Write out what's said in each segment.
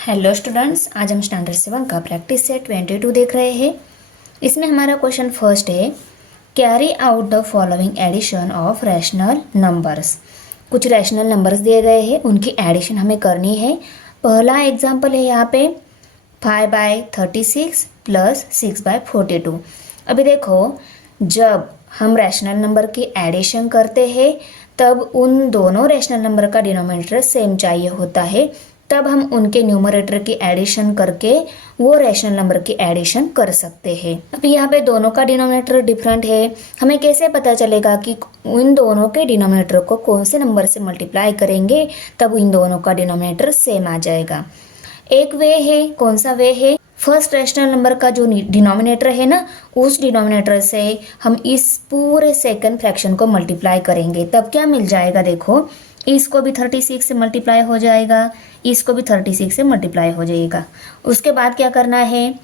Hello students, आज हम standard 7 का प्रैक्टिस सेट 22 देख रहे हैं। इसमें हमारा क्वेश्चन फर्स्ट है, carry out the following addition of rational numbers. कुछ रैशनल नंबर्स दिए गए हैं, उनकी एडिशन हमें करनी है। पहला एग्जाम्पल है यहाँ पे 5/36 प्लस 6/42। अभी देखो, जब हम रैशनल नंबर की एडिशन करते हैं तब उन दोनों रैशनल नंबर का डिनोमिनेटर सेम चाहिए होता है, तब हम उनके न्यूमरेटर की एडिशन करके वो रैशनल नंबर की एडिशन कर सकते हैं। अब यहाँ पे दोनों का डिनोमिनेटर डिफरेंट है, हमें कैसे पता चलेगा कि इन दोनों के डिनोमिनेटर को कौन से नंबर से मल्टीप्लाई करेंगे तब इन दोनों का डिनोमिनेटर सेम आ जाएगा। एक वे है, कौन सा वे है, फर्स्ट रैशनल नंबर का जो डिनोमिनेटर है ना, उस डिनोमिनेटर से हम इस पूरे सेकंड फ्रैक्शन को मल्टीप्लाई करेंगे, तब क्या मिल जाएगा। देखो, इसको भी 36 से मल्टीप्लाई हो जाएगा, इसको भी 36 से मल्टीप्लाई हो जाएगा। उसके बाद क्या करना है,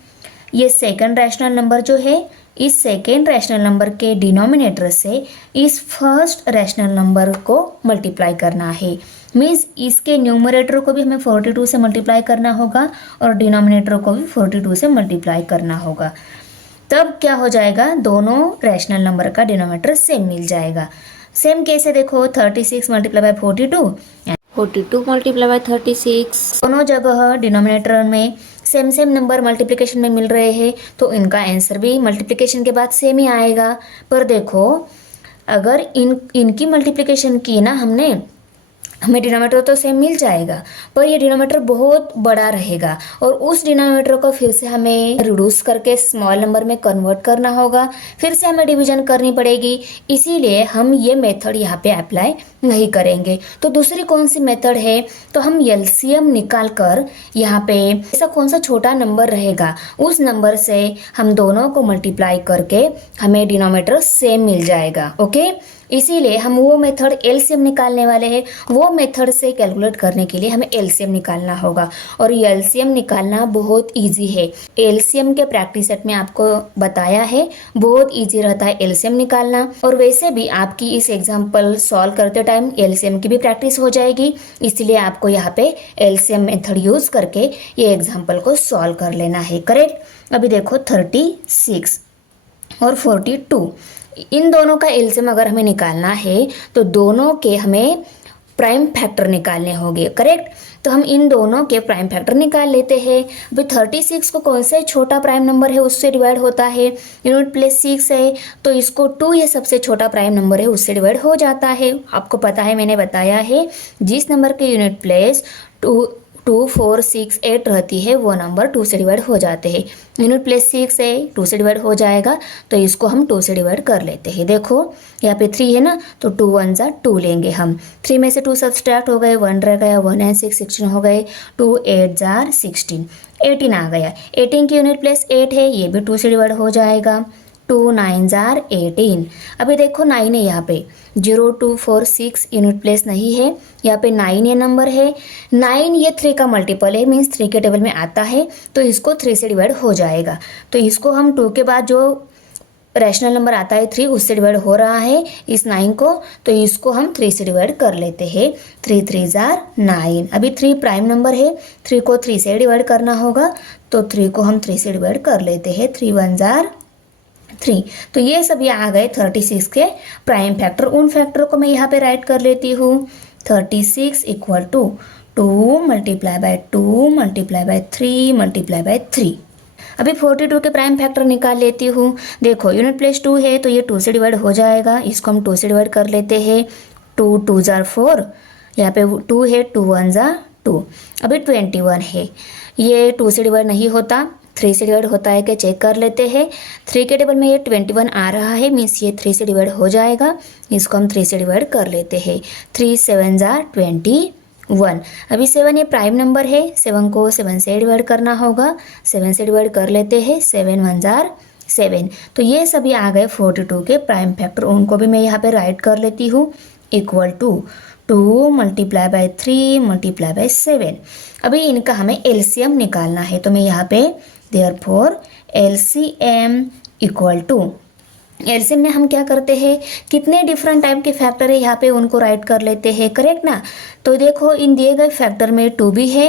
ये सेकंड रैशनल नंबर जो है, इस सेकेंड रैशनल नंबर के डिनोमिनेटर से इस फर्स्ट रैशनल नंबर को मल्टीप्लाई करना है। मीन्स इसके न्यूमरेटर को भी हमें 42 से मल्टीप्लाई करना होगा और डिनोमिनेटर को भी 42 से मल्टीप्लाई करना होगा। तब क्या हो जाएगा, दोनों रैशनल नंबर का डिनोमिनेटर सेम मिल जाएगा। सेम कैसे, देखो 36 मल्टीप्लाई बाय 42, 42 मल्टीप्लाई बाय 36, दोनों जगह डिनोमिनेटर में सेम सेम नंबर मल्टीप्लिकेशन में मिल रहे हैं, तो इनका आंसर भी मल्टीप्लिकेशन के बाद सेम ही आएगा। पर देखो, अगर इनकी मल्टीप्लिकेशन की ना हमने, हमें डिनोमिनेटर तो सेम मिल जाएगा, पर ये डिनोमिनेटर बहुत बड़ा रहेगा और उस डिनोमिनेटर को फिर से हमें रिड्यूस करके स्मॉल नंबर में कन्वर्ट करना होगा, फिर से हमें डिवीजन करनी पड़ेगी। इसीलिए हम ये मेथड यहाँ पे अप्लाई नहीं करेंगे। तो दूसरी कौन सी मेथड है, तो हम एलसीएम निकाल कर यहाँ पे ऐसा कौन सा छोटा नंबर रहेगा, उस नंबर से हम दोनों को मल्टीप्लाई करके हमें डिनोमिनेटर सेम मिल जाएगा। ओके, इसीलिए हम वो मेथड एलसीएम निकालने वाले हैं। वो मेथड से कैलकुलेट करने के लिए हमें एलसीएम निकालना होगा और ये एलसीएम निकालना बहुत इजी है। एलसीएम के प्रैक्टिस सेट में आपको बताया है, बहुत इजी रहता है एलसीएम निकालना। और वैसे भी आपकी इस एग्जाम्पल सॉल्व करते टाइम एलसीएम की भी प्रैक्टिस हो जाएगी, इसलिए आपको यहाँ पे एलसीएम मेथड यूज करके ये एग्जाम्पल को सॉल्व कर लेना है। करेक्ट। अभी देखो 36 और 42, इन दोनों का एलसीएम अगर हमें निकालना है तो दोनों के हमें प्राइम फैक्टर निकालने होंगे। करेक्ट। तो हम इन दोनों के प्राइम फैक्टर निकाल लेते हैं। अभी 36 को कौन सा छोटा प्राइम नंबर है उससे डिवाइड होता है, यूनिट प्लेस 6 है, तो इसको 2 ये सबसे छोटा प्राइम नंबर है उससे डिवाइड हो जाता है। आपको पता है, मैंने बताया है, जिस नंबर के यूनिट प्लेस 2, 4, 6, 8 रहती है वो नंबर 2 से डिवाइड हो जाते हैं। यूनिट प्लेस 6 है, 2 से डिवाइड हो जाएगा, तो इसको हम 2 से डिवाइड कर लेते हैं। देखो यहाँ पे 3 है ना, तो 2 1 जा 2 लेंगे हम, 3 में से 2 सब्सट्रैक्ट हो गए, 1 रह गया, 1 एंड 6 16 हो गए, 2 8 जार 16, 18 आ गया। 18 की यूनिट प्लेस 8 है, ये भी 2 से डिवाइड हो जाएगा, 2 9 जार 18। अभी देखो 9 है यहाँ पे, 0 2 4 6 यूनिट प्लेस नहीं है, यहाँ पे 9 ये नंबर है। 9 ये 3 का मल्टीपल है, मीन्स 3 के टेबल में आता है, तो इसको 3 से डिवाइड हो जाएगा। तो इसको हम 2 के बाद जो रैशनल नंबर आता है 3, उससे डिवाइड हो रहा है इस 9 को, तो इसको हम 3 से डिवाइड कर लेते हैं। 3 3 जार 9। अभी 3 प्राइम नंबर है, 3 को 3 से डिवाइड करना होगा, तो 3 को हम 3 से डिवाइड कर लेते हैं। 3 1 जार 3। तो ये सभी आ गए 36 के प्राइम फैक्टर। उन फैक्टर को मैं यहाँ पे राइट कर लेती हूँ। 36 equal to 2 multiply by 2 multiply by 3 multiply by 3। अभी 42 के प्राइम फैक्टर निकाल लेती हूँ। देखो यूनिट प्लेस 2 है, तो ये 2 से डिवाइड हो जाएगा, इसको हम 2 से डिवाइड कर लेते हैं। 2 2 जार 4, यहाँ पे 2 है, 2 1 जा 2। अभी 21 है, ये 2 से डिवाइड नहीं होता, 3 से डिवाइड होता है, कि चेक कर लेते हैं। 3 के टेबल में ये 21 आ रहा है, मीन्स ये 3 से डिवाइड हो जाएगा, इसको हम 3 से डिवाइड कर लेते हैं। 3 7 जार 21। अभी 7 ये प्राइम नंबर है, 7 को 7 से डिवाइड करना होगा, 7 से डिवाइड कर लेते हैं। 7 1 जार 7। तो ये सभी आ गए 42 के प्राइम फैक्टर, उनको भी मैं यहाँ पे राइट कर लेती हूँ। Equal to 2 multiply by 3 multiply by 7। अभी इनका हमें एलसीएम निकालना है, तो मैं यहाँ पे therefore LCM equal to, LCM में हम क्या करते हैं, कितने डिफरेंट टाइप के फैक्टर है यहाँ पे उनको राइट कर लेते हैं। करेक्ट ना। तो देखो इन दिए गए फैक्टर में 2 भी है,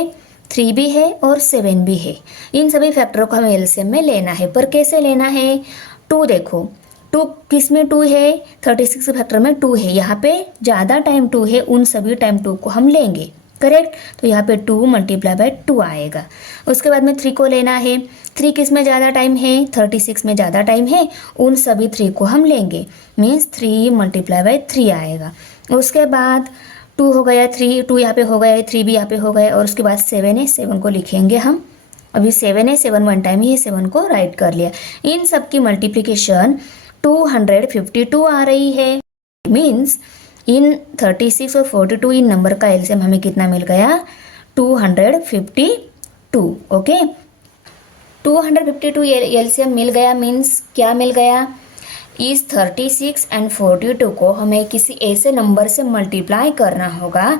3 भी है और 7 भी है। इन सभी फैक्टरों को हमें एलसीएम में लेना है, पर कैसे लेना है? 2 देखो, 2 किस में 2 है? 36 के फैक्टर में 2 है। यहाँ पे ज़्यादा टाइम 2 है, उन सभी टाइम 2 को हम लेंगे, करेक्ट। तो यहाँ पे 2 मल्टीप्लाई बाय 2 आएगा। उसके बाद में 3 को लेना है। 3 किस में ज़्यादा टाइम है? 36 में ज़्यादा टाइम है, उन सभी 3 को हम लेंगे, मीन्स 3 मल्टीप्लाई बाय 3 आएगा। उसके बाद 2 हो गया, 2 यहाँ पे हो गया, 3 भी यहाँ पे हो गया, और उसके बाद 7 है, 7 को लिखेंगे हम। अभी 7 है, 7 वन टाइम ही है, 7 को राइट कर लिया। इन सब की मल्टीप्लिकेशन 252 आ रही है, मीन्स इन 36 और 42 इन नंबर का एलसीएम हमें कितना मिल गया? 252। ओके, 252 एलसीएम मिल गया, मीन्स क्या मिल गया? इस 36 एंड 42 को हमें किसी ऐसे नंबर से मल्टीप्लाई करना होगा,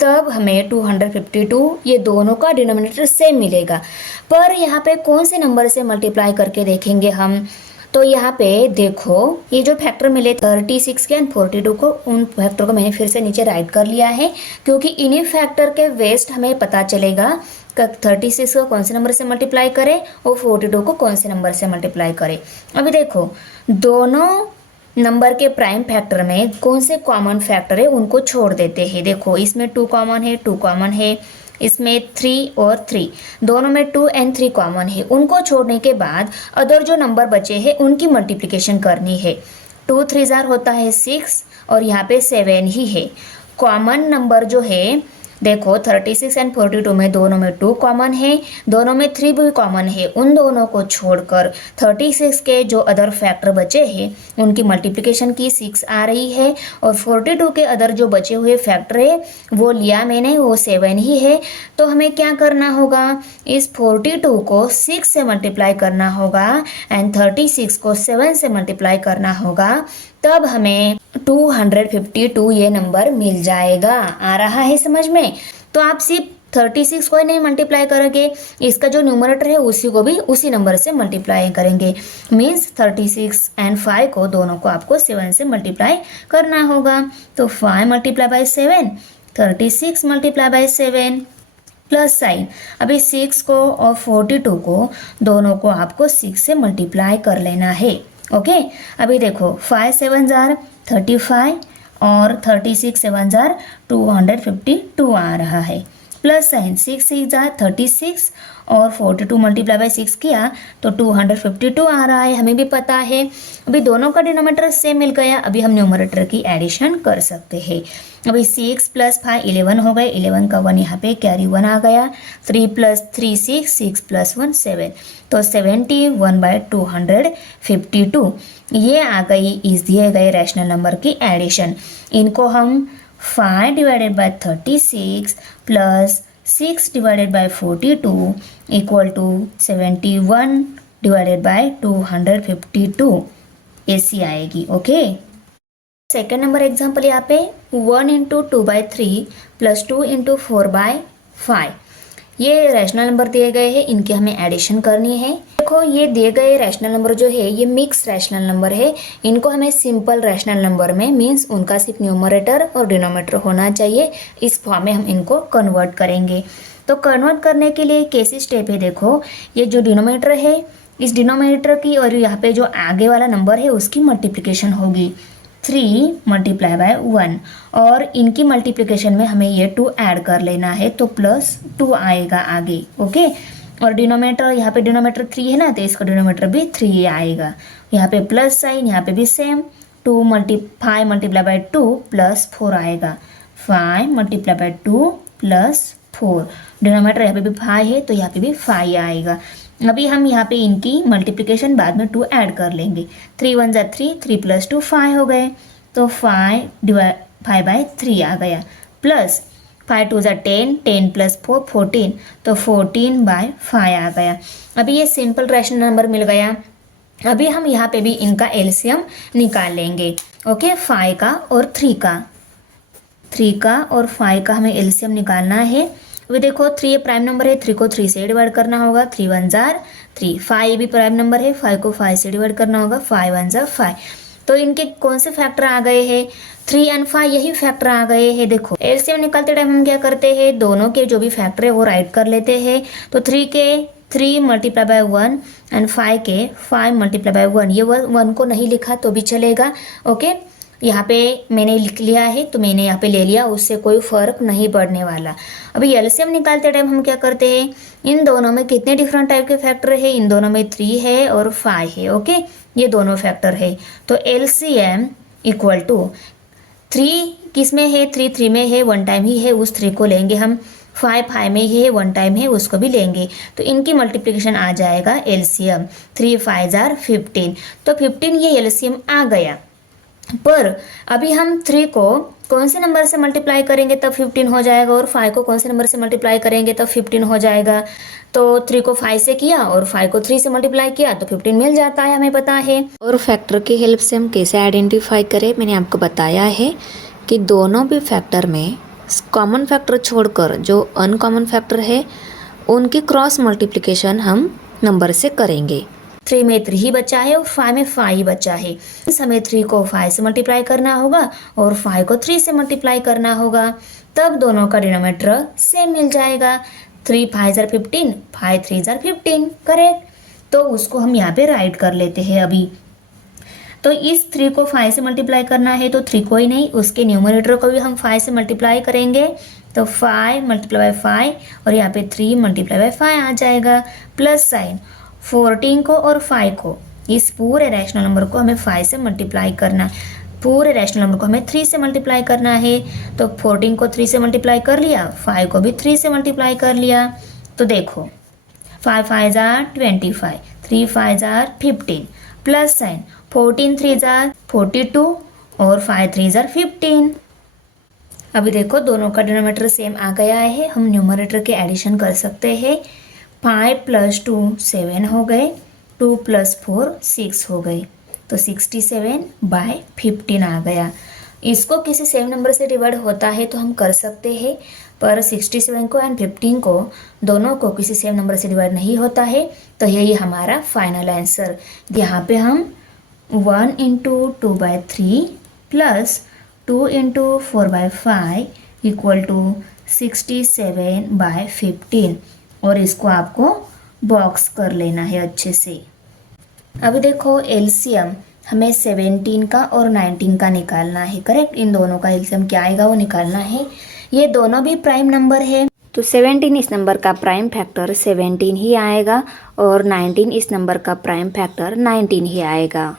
तब हमें 252 ये दोनों का डिनोमिनेटर सेम मिलेगा। पर यहाँ पे कौन से नंबर से मल्टीप्लाई करके देखेंगे हम? तो यहाँ पे देखो, ये जो फैक्टर मिले 36 के एंड 42 को, उन फैक्टर को मैंने फिर से नीचे राइट कर लिया है, क्योंकि इन्हीं फैक्टर के वेस्ट हमें पता चलेगा कि 36 को कौन से नंबर से मल्टीप्लाई करें और 42 को कौन से नंबर से मल्टीप्लाई करें। अभी देखो, दोनों नंबर के प्राइम फैक्टर में कौन से कॉमन फैक्टर है उनको छोड़ देते हैं। देखो, इसमें 2 कॉमन है, 2 कॉमन है, इसमें 3 और 3, दोनों में 2 एंड 3 कॉमन है। उनको छोड़ने के बाद अदर जो नंबर बचे हैं उनकी मल्टीप्लिकेशन करनी है। 2 3 जार होता है 6, और यहाँ पे 7 ही है। कॉमन नंबर जो है, देखो 36 एंड 42 में दोनों में 2 कॉमन है, दोनों में 3 भी कॉमन है। उन दोनों को छोड़कर 36 के जो अदर फैक्टर बचे हैं उनकी मल्टीप्लिकेशन की 6 आ रही है, और 42 के अदर जो बचे हुए फैक्टर है वो लिया मैंने, वो 7 ही है। तो हमें क्या करना होगा? इस 42 को 6 से मल्टीप्लाई करना होगा एंड 36 को 7 से मल्टीप्लाई करना होगा, तब हमें 252 ये नंबर मिल जाएगा। आ रहा है समझ में? तो आप सिर्फ 36 को ही नहीं मल्टीप्लाई करोगे, इसका जो न्यूमरेटर है उसी को भी उसी नंबर से मल्टीप्लाई करेंगे, मीन्स 36 एंड 5 को दोनों को आपको 7 से मल्टीप्लाई करना होगा। तो 5 multiply by 7, 36 multiply by 7 plus sign. अभी 6 को और 42 को दोनों को आपको 6 से मल्टीप्लाई कर लेना है। ओके, अभी देखो 5 7 जार 35 और 36 7 जार 252 आ रहा है, प्लस साइन 6 6 जार 36 और 42 मल्टीप्लाई बाय 6 किया तो 252 आ रहा है, हमें भी पता है। अभी दोनों का डिनोमिनेटर सेम मिल गया, अभी हम न्यूमरेटर की एडिशन कर सकते हैं। अभी 6 प्लस 5 11 हो गए, 11 का 1 यहाँ पे कैरी 1 आ गया, 3 प्लस 3 6, 6 प्लस 1 7, तो 71 बाय 252 ये आ गई इस दिए गए रैशनल नंबर की एडिशन। इनको हम 5 divided by 36 plus 6 divided by 42 equal to 71 divided by 252 ऐसी आएगी। ओके, सेकेंड नंबर एग्जाम्पल यहाँ पे 1 इंटू 2/3 प्लस 2 इंटू 4/5 ये रैशनल नंबर दिए गए हैं, इनकी हमें एडिशन करनी है। देखो, ये दिए गए रैशनल नंबर जो है ये मिक्स रैशनल नंबर है, इनको हमें सिंपल रैशनल नंबर में, मीन्स उनका सिर्फ न्यूमरेटर और डिनोमिनेटर होना चाहिए, इस फॉर्म में हम इनको कन्वर्ट करेंगे। तो कन्वर्ट करने के लिए कैसी स्टेप है? देखो, ये जो डिनोमिनेटर है इस डिनोमिनेटर की और यहाँ पे जो आगे वाला नंबर है उसकी मल्टीप्लिकेशन होगी 3 मल्टीप्लाई बाय 1, और इनकी मल्टीप्लिकेशन में हमें ये 2 ऐड कर लेना है, तो प्लस 2 आएगा आगे। ओके, और डिनोमिनेटर यहाँ पे डिनोमिनेटर 3 है ना, तो इसका डिनोमिनेटर भी 3 आएगा। यहाँ पे प्लस साइन, यहाँ पे भी सेम, 5 मल्टीप्लाई बाय 2 प्लस 4 आएगा, 5 मल्टीप्लाई बाय 2 प्लस 4, डिनोमिनेटर यहाँ पे भी 5 है तो यहाँ पे भी 5 आएगा। अभी हम यहाँ पे इनकी मल्टीप्लिकेशन बाद में 2 ऐड कर लेंगे, 3 1 ज़ा 3, 3 प्लस 2 5 हो गए, तो 5/3 आ गया, प्लस 5 2 ज़ा 10, 10 प्लस 4 14, तो 14/5 आ गया। अभी ये सिंपल रैशनल नंबर मिल गया। अभी हम यहाँ पे भी इनका एलसीएम निकाल लेंगे। ओके, 5 का और 3 का और 5 का हमें एलसीएम निकालना है। अभी देखो, 3 प्राइम नंबर है, 3 को 3 से डिवाइड करना होगा, 3 1 जार 3, 5 भी प्राइम नंबर है, 5 को 5 से डिवाइड करना होगा, 5 1 जार 5। तो इनके कौन से फैक्टर आ गए हैं? 3 एंड 5 यही फैक्टर आ गए हैं। देखो एलसीएम निकालते टाइम हम क्या करते हैं, दोनों के जो भी फैक्टर है वो राइट कर लेते हैं। तो 3 के 3 मल्टीप्लाई बाय 1 एंड 5 के 5 मल्टीप्लाई बाय 1, ये 1 को नहीं लिखा तो भी चलेगा। ओके, यहाँ पे मैंने लिख लिया है तो मैंने यहाँ पे ले लिया, उससे कोई फर्क नहीं पड़ने वाला। अभी एलसीएम निकालते टाइम हम क्या करते हैं, इन दोनों में कितने डिफरेंट टाइप के फैक्टर है, इन दोनों में 3 है और 5 है। ओके, ये दोनों फैक्टर है। तो एलसीएम इक्वल टू 3 किस में है, 3 में है, 1 टाइम ही है, उस 3 को लेंगे हम। 5 में ही है, 1 टाइम है, उसको भी लेंगे। तो इनकी मल्टीप्लिकेशन आ जाएगा एलसीएम। 3 5 जार 15, तो 15 ये एलसीएम आ गया। पर अभी हम 3 को कौन से नंबर से मल्टीप्लाई करेंगे तब 15 हो जाएगा, और 5 को कौन से नंबर से मल्टीप्लाई करेंगे तब 15 हो जाएगा। तो 3 को 5 से किया और 5 को 3 से मल्टीप्लाई किया तो 15 मिल जाता है, हमें पता है। और फैक्टर की हेल्प से हम कैसे आइडेंटिफाई करें, मैंने आपको बताया है कि दोनों भी फैक्टर में कॉमन फैक्टर छोड़कर जो अनकॉमन फैक्टर है उनकी क्रॉस मल्टीप्लिकेशन हम नंबर से करेंगे। 3 में 3 ही बचा है और 5 में 5 ही बचा है। इस हमें 3 को 5 से मल्टीप्लाई करना होगा और 5 को 3 से मल्टीप्लाई करना होगा, तब दोनों का डिनोमिनेटर सेम मिल जाएगा। 3 5 जार 15, 5 3 जार 15, करेक्ट। तो उसको हम यहाँ पे राइट कर लेते हैं अभी। तो इस 3 को 5 से मल्टीप्लाई करना है तो 3 को ही नहीं, उसके न्यूमरेटर को भी हम 5 से मल्टीप्लाई करेंगे। तो 5 मल्टीप्लाई बाय 5 और यहाँ पे 3 मल्टीप्लाई बाय 5 आ जाएगा, प्लस साइन 14 को और 5 को, इस पूरे रैशनल नंबर को हमें 5 से मल्टीप्लाई करना, पूरे रैशनल नंबर को हमें 3 से मल्टीप्लाई करना है। तो 14 को 3 से मल्टीप्लाई कर लिया, 5 को भी 3 से मल्टीप्लाई कर लिया। तो देखो 5 5 jar 25, 3 5 jar 15, plus sign 14 3 jar 42 और 5 3 जार 15। अभी देखो दोनों का डिनोमिनेटर सेम आ गया है, हम न्यूमरेटर के एडिशन कर सकते हैं। 5 + 2 7 हो गए, 2 + 4 6 हो गए, तो 67/15 आ गया। इसको किसी सेम नंबर से डिवाइड होता है तो हम कर सकते हैं, पर 67 को एंड 15 को दोनों को किसी सेम नंबर से डिवाइड नहीं होता है। तो यही हमारा फाइनल आंसर। यहाँ पे हम 1 × 2/3 प्लस 2 × 4/5 इक्वल टू 67/15, और इसको आपको बॉक्स कर लेना है अच्छे से। अभी देखो एलसीएम हमें 17 का और 19 का निकालना है, करेक्ट। इन दोनों का एलसीएम क्या आएगा वो निकालना है। ये दोनों भी प्राइम नंबर है, तो 17 इस नंबर का प्राइम फैक्टर 17 ही आएगा और 19 इस नंबर का प्राइम फैक्टर 19 ही आएगा।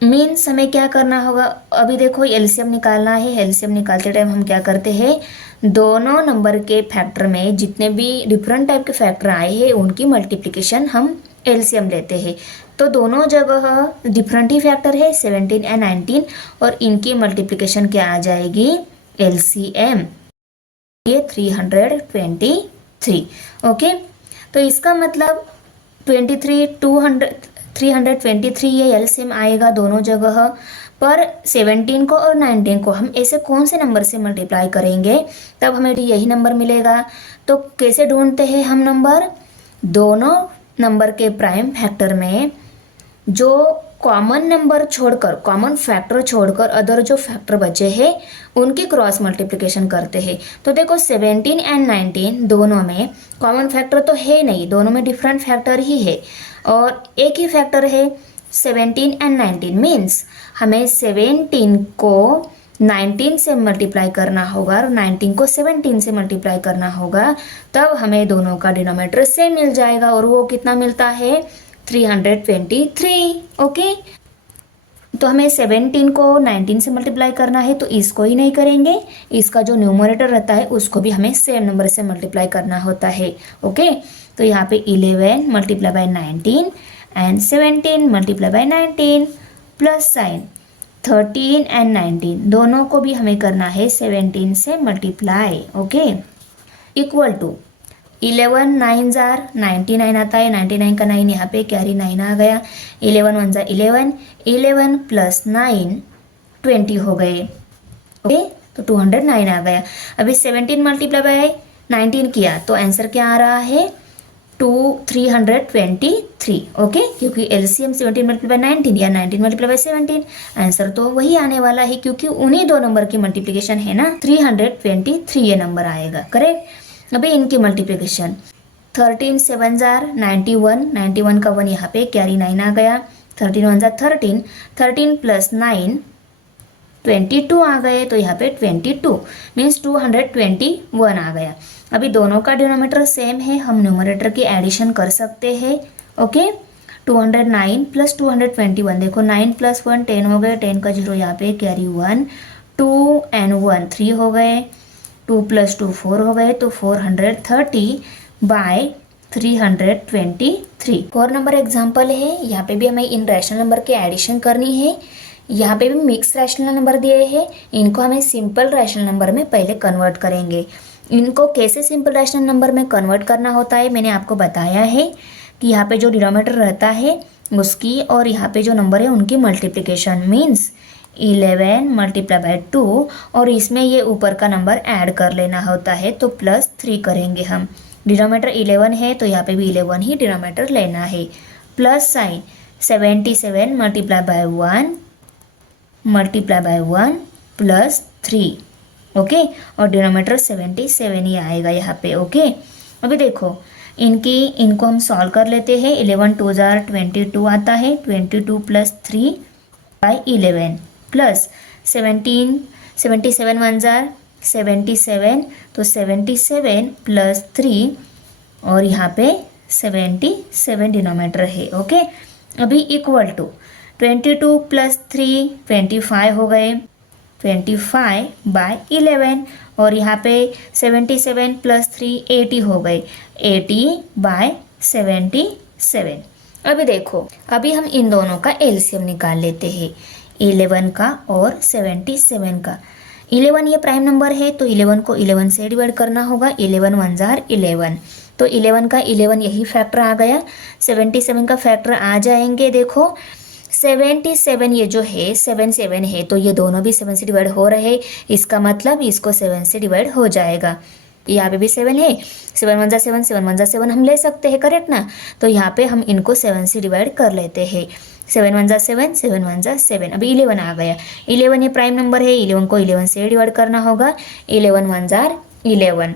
मीन्स हमें क्या करना होगा, अभी देखो एलसीएम निकालना है। एलसीएम निकालते टाइम हम क्या करते हैं, दोनों नंबर के फैक्टर में जितने भी डिफरेंट टाइप के फैक्टर आए हैं उनकी मल्टीप्लिकेशन हम एलसीएम लेते हैं। तो दोनों जगह डिफरेंट ही फैक्टर है 17 एंड 19, और इनकी मल्टीप्लिकेशन क्या आ जाएगी, एलसीएम, ये 323। ओके, तो इसका मतलब 323 ये एलसीएम आएगा दोनों जगह। पर 17 को और 19 को हम ऐसे कौन से नंबर से मल्टीप्लाई करेंगे तब हमें यही नंबर मिलेगा। तो कैसे ढूंढते हैं हम नंबर, दोनों नंबर के प्राइम फैक्टर में जो कॉमन नंबर छोड़कर, कॉमन फैक्टर छोड़कर अदर जो फैक्टर बचे हैं उनकी क्रॉस मल्टीप्लिकेशन करते हैं। तो देखो 17 एंड 19 दोनों में कॉमन फैक्टर तो है नहीं, दोनों में डिफरेंट फैक्टर ही है, और एक ही फैक्टर है 17 एंड 19। मीन्स हमें 17 को 19 से मल्टीप्लाई करना होगा और 19 को 17 से मल्टीप्लाई करना होगा, तब हमें दोनों का डिनोमिनेटर सेम मिल जाएगा, और वो कितना मिलता है, 323। ओके, तो हमें 17 को 19 से मल्टीप्लाई करना है तो इसको ही नहीं करेंगे, इसका जो न्यूमरेटर रहता है उसको भी हमें सेम नंबर से मल्टीप्लाई करना होता है। ओके, तो यहाँ पे 11 multiply by 19 and 17 multiply by 19 plus sign 13 and 19 दोनों को भी हमें करना है 17 से मल्टीप्लाई। ओके, इक्वल टू 11 9 जार 99 आता है, 99 का 9 यहाँ पे कैरी 9 आ गया, 11 1 जार 11, 11 प्लस 9 20 हो गए। ओके, तो 209 आ गया। अभी 17 मल्टीप्लाई बाय 19 किया तो आंसर क्या आ रहा है, 323 ओके, क्योंकि एलसीएम 17 मल्टीप्लाई बाय 19 या 19 मल्टीप्लाई बाय 17, आंसर तो वही आने वाला है क्योंकि उन्हीं दो नंबर की मल्टीप्लिकेशन है ना, 323 ये नंबर आएगा, करेक्ट। अभी इनकी मल्टीप्लिकेशन 13 7 जार 91, 91 का 1 यहाँ पे कैरी 9 आ गया, 13 1 जार 13, 13 प्लस 9 22 आ गए, तो यहाँ पे 22 मीन्स 221 आ गया। अभी दोनों का डिनोमिनेटर सेम है, हम न्यूमरेटर की एडिशन कर सकते हैं, ओके। 209 प्लस 221, देखो 9 प्लस 1 10 हो गए, 10 का 0 यहाँ पे कैरी 1, 2 and 1 3 हो गए, 2 प्लस 2 4 हो गए, तो 430 बाय 323। 4 नंबर एग्जाम्पल है, यहाँ पे भी हमें इन रैशनल नंबर की एडिशन करनी है। यहाँ पे भी मिक्स रैशनल नंबर दिए हैं, इनको हमें सिंपल रैशनल नंबर में पहले कन्वर्ट करेंगे। इनको कैसे सिंपल रैशनल नंबर में कन्वर्ट करना होता है मैंने आपको बताया है कि यहाँ पे जो डिनोमिनेटर रहता है उसकी और यहाँ पे जो नंबर है उनकी मल्टीप्लिकेशन मीन्स 11 मल्टीप्लाई बाय 2 और इसमें ये ऊपर का नंबर ऐड कर लेना होता है, तो +3 करेंगे हम। डिनोमिनेटर 11 है तो यहाँ पे भी 11 ही डिनोमिनेटर लेना है, plus sign 77 multiply by 1 multiply by 1 plus 3, okay, और डिनोमिनेटर 77 ही आएगा यहाँ पे, ओके। अभी देखो इनको हम सॉल्व कर लेते हैं। 11 2 जार 22 आता है, 22 प्लस 3 बाय 11 प्लस 77 1 जार 77, तो 77 प्लस 3 और यहाँ पे 77 डिनोमिनेटर है, ओके। अभी इक्वल टू 22 प्लस 3 25 हो गए, 25 बाय 11 और यहाँ पे 77 प्लस 3 80 हो गए, 80 बाय 77। अभी देखो अभी हम इन दोनों का एलसीएम निकाल लेते हैं, 11 का और 77 का। 11 ये प्राइम नंबर है तो 11 को 11 से डिवाइड करना होगा, 11 1 जार 11, तो 11 का 11 यही फैक्टर आ गया, 77 का फैक्टर आ जाएंगे। देखो 77 ये जो है 7 7 है तो ये दोनों भी 7 से डिवाइड हो रहे, इसका मतलब इसको 7 से डिवाइड हो जाएगा। यहाँ पे भी 7 है, 7 1 जा 7, 7 1 जा 7 हम ले सकते हैं, करेक्ट ना। तो यहाँ पे हम इनको 7 से डिवाइड कर लेते हैं, 7 1 जा 7, 7 1 जा 7। अभी 11 आ गया, 11 ये प्राइम नंबर है, 11 को 11 से डिवाइड करना होगा, 11 1 जार 11।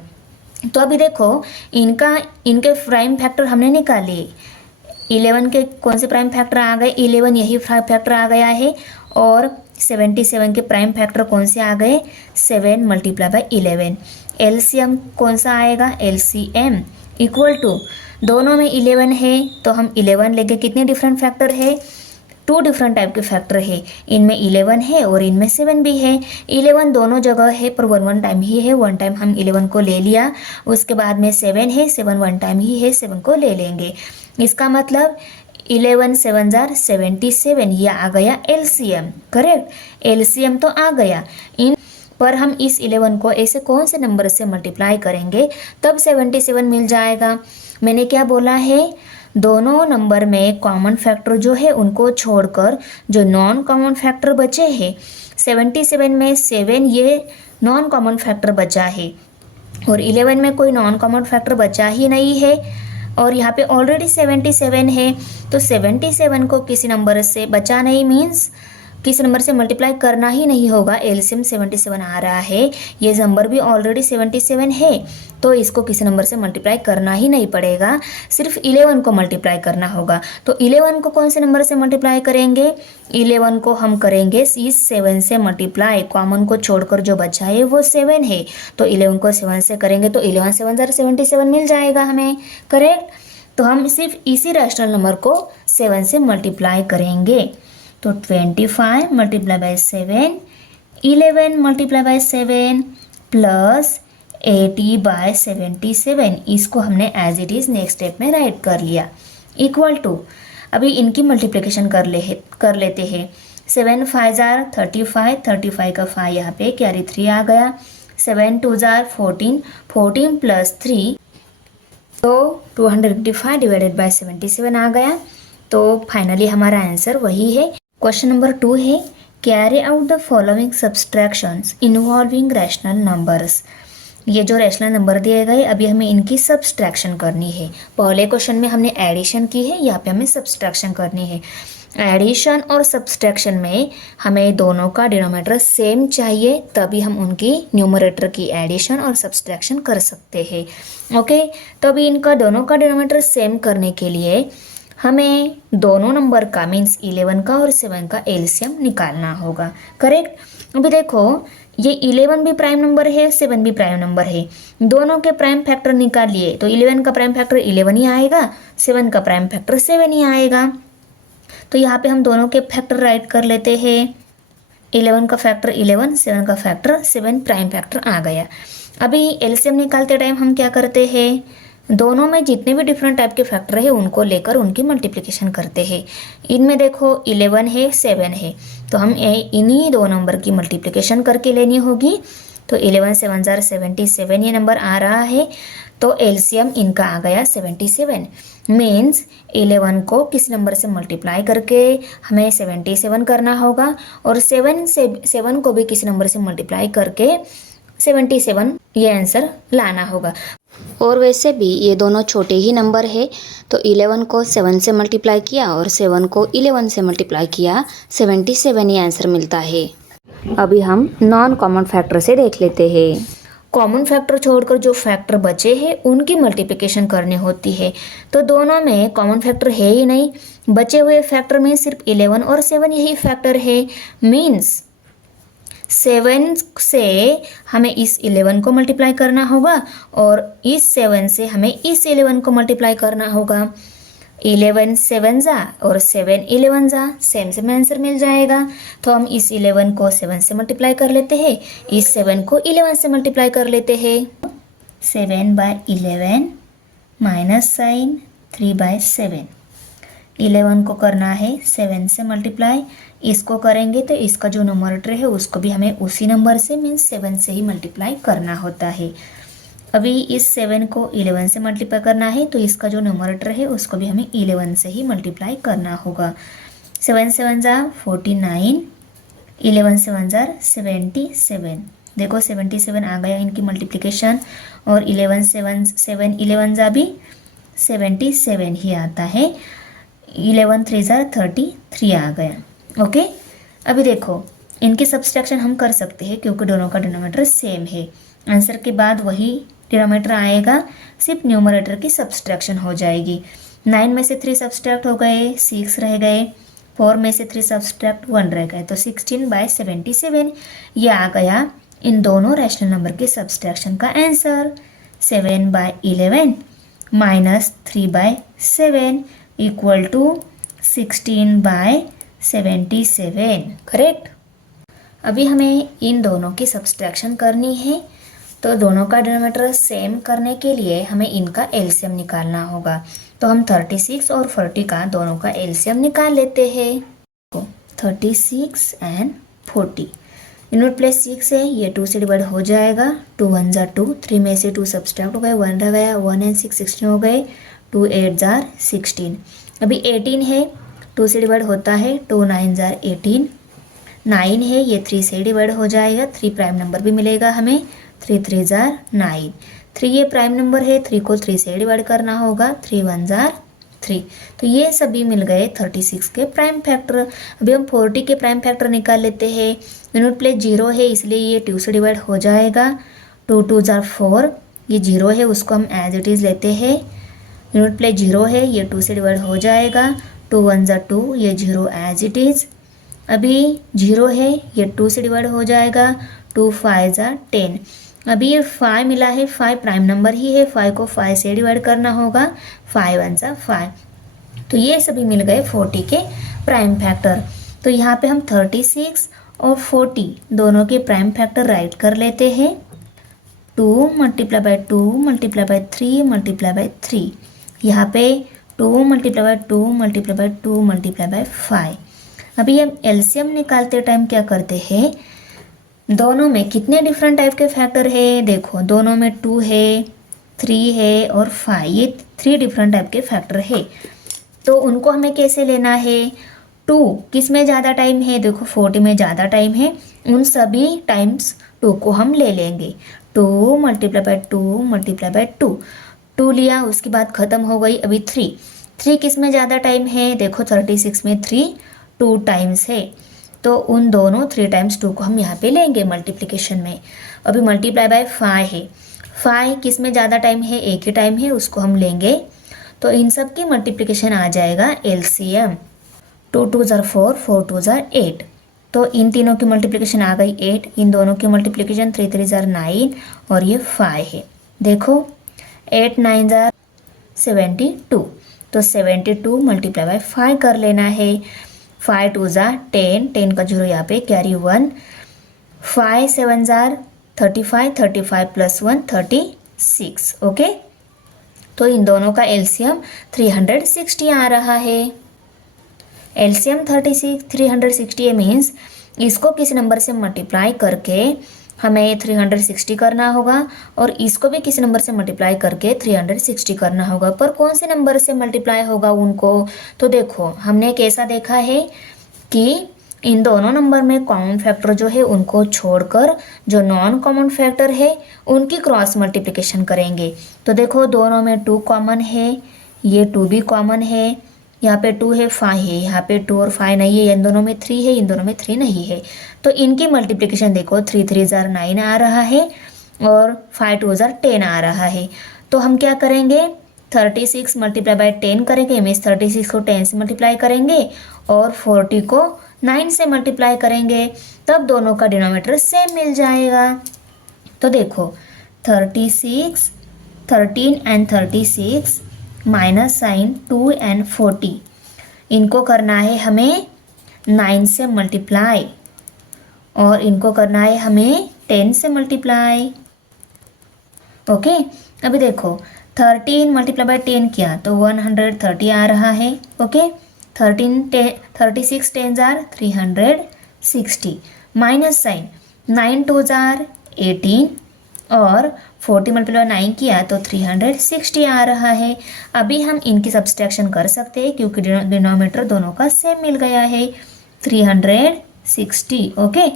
तो अभी देखो इनके प्राइम फैक्टर हमने निकाले, 11 के कौन से प्राइम फैक्टर आ गए, 11 यही फैक्टर आ गया है, और 77 के प्राइम फैक्टर कौन से आ गए, 7 मल्टीप्लाई बाय 11। एलसीएम कौन सा आएगा, एलसीएम इक्वल टू दोनों में 11 है तो हम 11 लेके कितने डिफरेंट फैक्टर है, 2 डिफरेंट टाइप के फैक्टर है, इनमें 11 है और इनमें 7 भी है। 11 दोनों जगह है पर 1 टाइम ही है, 1 टाइम हम 11 को ले लिया, उसके बाद में 7 है, 7 1 टाइम ही है, 7 को ले लेंगे। इसका मतलब 11 7 जार 77 ये आ गया एलसीएम, करेक्ट। एलसीएम तो आ गया, इन पर हम इस 11 को ऐसे कौन से नंबर से मल्टीप्लाई करेंगे तब 77 मिल जाएगा। मैंने क्या बोला है, दोनों नंबर में कॉमन फैक्टर जो है उनको छोड़कर जो नॉन कॉमन फैक्टर बचे हैं, 77 में 7 ये नॉन कॉमन फैक्टर बचा है और 11 में कोई नॉन कॉमन फैक्टर बचा ही नहीं है, और यहाँ पे ऑलरेडी 77 है तो 77 को किसी नंबर से बचा नहीं मीन्स किस नंबर से मल्टीप्लाई करना ही नहीं होगा। एलसीएम 77 आ रहा है, ये नंबर भी ऑलरेडी 77 है तो इसको किसी नंबर से मल्टीप्लाई करना ही नहीं पड़ेगा, सिर्फ 11 को मल्टीप्लाई करना होगा। तो 11 को कौन से नंबर से मल्टीप्लाई करेंगे, 11 को हम करेंगे इस 7 से मल्टीप्लाई, कॉमन को छोड़कर जो बचा है वो 7 है तो 11 को 7 से करेंगे तो 11 7 जार 77 मिल जाएगा हमें, करेक्ट। तो हम सिर्फ इसी रैशनल नंबर को 7 से मल्टीप्लाई करेंगे, तो 25 multiply by 7, 11 multiply by 7 plus 80 by 77, इसको हमने as it is next step में राइट कर लिया, इक्वल टू अभी इनकी मल्टीप्लिकेशन कर लेते हैं। 7 5 जार 35, 35 का 5 यहाँ पे कैरी 3 आ गया, 7 2 जार 14, 14 प्लस 3 तो 255 डिवाइडेड बाय 77 आ गया। तो फाइनली हमारा आंसर वही है। क्वेश्चन नंबर 2 है, carry out the following subtractions involving rational numbers. ये जो रैशनल नंबर दिए गए अभी हमें इनकी सब्सट्रैक्शन करनी है। पहले क्वेश्चन में हमने एडिशन की है, यहाँ पे हमें सब्सट्रैक्शन करनी है। एडिशन और सब्सट्रैक्शन में हमें दोनों का डिनोमिनेटर सेम चाहिए, तभी हम उनकी न्यूमरेटर की एडिशन और सब्सट्रैक्शन कर सकते हैं। ओके, तो अभी इनका दोनों का डिनोमिनेटर सेम करने के लिए हमें दोनों नंबर का मीन्स 11 का और 7 का एलसीएम निकालना होगा। करेक्ट। अभी देखो ये 11 भी प्राइम नंबर है, 7 भी प्राइम नंबर है, दोनों के प्राइम फैक्टर निकाल लिए तो 11 का प्राइम फैक्टर 11 ही आएगा, 7 का प्राइम फैक्टर 7 ही आएगा। तो यहाँ पे हम दोनों के फैक्टर राइट कर लेते हैं। 11 का फैक्टर 11, 7 का फैक्टर 7 प्राइम फैक्टर आ गया। अभी एलसीएम निकालते टाइम हम क्या करते हैं, दोनों में जितने भी डिफरेंट टाइप के फैक्टर है उनको लेकर उनकी मल्टीप्लिकेशन करते हैं। इनमें देखो 11 है, 7 है, तो हम इन्हीं दो नंबर की मल्टीप्लिकेशन करके लेनी होगी। तो 11 7 जार 77 ये नंबर आ रहा है, तो एलसीएम इनका आ गया 77। मीन्स 11 को किस नंबर से मल्टीप्लाई करके हमें 77 करना होगा और 7 को भी किसी नंबर से मल्टीप्लाई करके 77 ये आंसर लाना होगा। और वैसे भी ये दोनों छोटे ही नंबर है, तो 11 को 7 से मल्टीप्लाई किया और 7 को 11 से मल्टीप्लाई किया, 77 ही आंसर मिलता है। अभी हम नॉन कॉमन फैक्टर से देख लेते हैं। कॉमन फैक्टर छोड़कर जो फैक्टर बचे हैं उनकी मल्टीप्लिकेशन करनी होती है। तो दोनों में कॉमन फैक्टर है ही नहीं, बचे हुए फैक्टर में सिर्फ 11 और 7 यही फैक्टर है। मीन्स 7 से हमें इस 11 को मल्टीप्लाई करना होगा और इस 7 से हमें इस 11 को मल्टीप्लाई करना होगा। 11 7 जा और 7 11 जा, सेम सेम आंसर मिल जाएगा। तो हम इस 11 को 7 से मल्टीप्लाई कर लेते हैं, इस 7 को 11 से मल्टीप्लाई कर लेते हैं। 7/11 माइनस साइन 3/7। 11 को करना है 7 से मल्टीप्लाई, इसको करेंगे तो इसका जो न्यूमरेटर है उसको भी हमें उसी नंबर से मीन्स 7 से ही मल्टीप्लाई करना होता है। अभी इस 7 को 11 से मल्टीप्लाई करना है तो इसका जो न्यूमरेटर है उसको भी हमें 11 से ही मल्टीप्लाई करना होगा। 7 7 जा 49, 11 7 जार 77। देखो 77 आ गया इनकी मल्टीप्लिकेशन और 11 7 11 जा भी 77 ही आता है। 11 3 जार 33 आ गया। ओके, अभी देखो इनकी सब्सट्रैक्शन हम कर सकते हैं क्योंकि दोनों का डिनोमिनेटर सेम है। आंसर के बाद वही डिनोमिनेटर आएगा, सिर्फ न्यूमरेटर की सब्सट्रैक्शन हो जाएगी। 9 में से 3 सब्सट्रैक्ट हो गए, 6 रह गए, 4 में से 3 सब्सट्रैक्ट 1 रह गए, तो 16/77 ये आ गया इन दोनों रैशनल नंबर के सब्सट्रैक्शन का answer. 7/11 minus 3/7 equal to 16/77। Correct. अभी हमें इन दोनों की सब्सट्रैक्शन करनी है, तो दोनों का डिनोमिनेटर सेम करने के लिए हमें इनका एलसीएम निकालना होगा। तो हम 36 और 40 का दोनों का एलसीएम निकाल लेते हैं। 36 एंड 40 इनवर्ट प्लस 6 है, ये 2 से डिवाइड हो जाएगा। 2 1 जार 2, 3 में से 2 सब्सट्रैक्ट हो गए, 1 रह गया, 1 एंड 6 16 हो गए, 2 8 जार 16। अभी 18 है, 2 से डिवाइड होता है, 2 9 जार 18। 9 है, ये 3 से डिवाइड हो जाएगा, 3 प्राइम नंबर भी मिलेगा हमें, 3 3 जार 9। 3 ये प्राइम नंबर है, 3 को 3 से डिवाइड करना होगा, 3 1 जार 3। तो ये सभी मिल गए 36 के प्राइम फैक्टर। अभी हम 40 के प्राइम फैक्टर निकाल लेते हैं। यूनिट प्लेस 0 है इसलिए ये 2 से डिवाइड हो जाएगा, 2 2 जार 4, ये 0 है उसको हम एज इट इज़ लेते हैं। यूनिट प्लेस 0 है, ये 2 से डिवाइड हो जाएगा, 2 1 जार 2, ये 0 एज इट इज़। अभी 0 है, ये 2 से डिवाइड हो जाएगा, 2 5 जार 10। अभी ये 5 मिला है, 5 प्राइम नंबर ही है, 5 को 5 से डिवाइड करना होगा, 5 1 जार 5। तो ये सभी मिल गए 40 के प्राइम फैक्टर। तो यहाँ पे हम 36 और 40 दोनों के प्राइम फैक्टर राइट कर लेते हैं। 2 × 2 × 3 × 3, यहाँ पे 2 × 2 × 2 × 5। अभी हम एलसीएम निकालते टाइम क्या करते हैं, दोनों में कितने डिफरेंट टाइप के फैक्टर है, देखो दोनों में 2 है, 3 है और 5, ये 3 डिफरेंट टाइप के फैक्टर है। तो उनको हमें कैसे लेना है, 2 किस में ज़्यादा टाइम है, देखो 40 में ज़्यादा टाइम है, उन सभी टाइम्स 2 को हम ले लेंगे। 2 मल्टीप्लाई बाय 2 मल्टीप्लाई बाय 2, 2 लिया, उसके बाद ख़त्म हो गई। अभी 3 किस में ज़्यादा टाइम है, देखो 36 में 3 2 टाइम्स है, तो उन दोनों 3 टाइम्स 2 को हम यहाँ पे लेंगे मल्टीप्लिकेशन में। अभी मल्टीप्लाई बाय 5 है, 5 किस में ज़्यादा टाइम है, एक ही टाइम है, उसको हम लेंगे। तो इन सब की मल्टीप्लिकेशन आ जाएगा एलसीएम, 2 2 ज़ार 4, 4 2 ज़ार 8, तो इन तीनों की मल्टीप्लिकेशन आ गई 8, इन दोनों की मल्टीप्लिकेशन 3 3 ज़ार 9 और ये 5 है। देखो 8 9 ज़ार 72, तो 72 मल्टीप्लाई बाय 5 कर लेना है। 5 2 ज़ार 10, 10 का जीरो यहाँ पे कैरी 1, 5 7 ज़ार 35, 35 प्लस 1 36, ओके। तो इन दोनों का एलसीएम 360 आ रहा है। एलसीएम 360 मीन्स इसको किसी नंबर से मल्टीप्लाई करके हमें 360 करना होगा और इसको भी किसी नंबर से मल्टीप्लाई करके 360 करना होगा। पर कौन से नंबर से मल्टीप्लाई होगा उनको, तो देखो हमने कैसा देखा है कि इन दोनों नंबर में कॉमन फैक्टर जो है उनको छोड़कर जो नॉन कॉमन फैक्टर है उनकी क्रॉस मल्टीप्लिकेशन करेंगे। तो देखो दोनों में 2 कॉमन है, ये 2 भी कॉमन है, यहाँ पे 2 है 5 है, यहाँ पे 2 और 5 नहीं है, इन दोनों में 3 है, इन दोनों में 3 नहीं है। तो इनकी मल्टीप्लिकेशन देखो 3 3 ज़ार 9 आ रहा है और 5 2 ज़ार 10 आ रहा है। तो हम क्या करेंगे, 36 मल्टीप्लाई बाय 10 करेंगे, मीन्स 36 को 10 से मल्टीप्लाई करेंगे और 40 को 9 से मल्टीप्लाई करेंगे, तब दोनों का डिनोमिनेटर सेम मिल जाएगा। तो देखो 36 13 एंड 36 माइनस साइन 2 एंड 40, इनको करना है हमें 9 से मल्टीप्लाई और इनको करना है हमें 10 से मल्टीप्लाई, ओके। अभी देखो 13 मल्टीप्लाई बाय 10 किया तो 130 आ रहा है, ओके। 36 10 ज़ार 360 माइनस साइन 9 2 ज़ार 18 और 40 मल्टीप्लाई 9 किया तो 360 आ रहा है। अभी हम इनकी सब्सट्रैक्शन कर सकते हैं क्योंकि डिनोमिनेटर दोनों का सेम मिल गया है 360, ओके।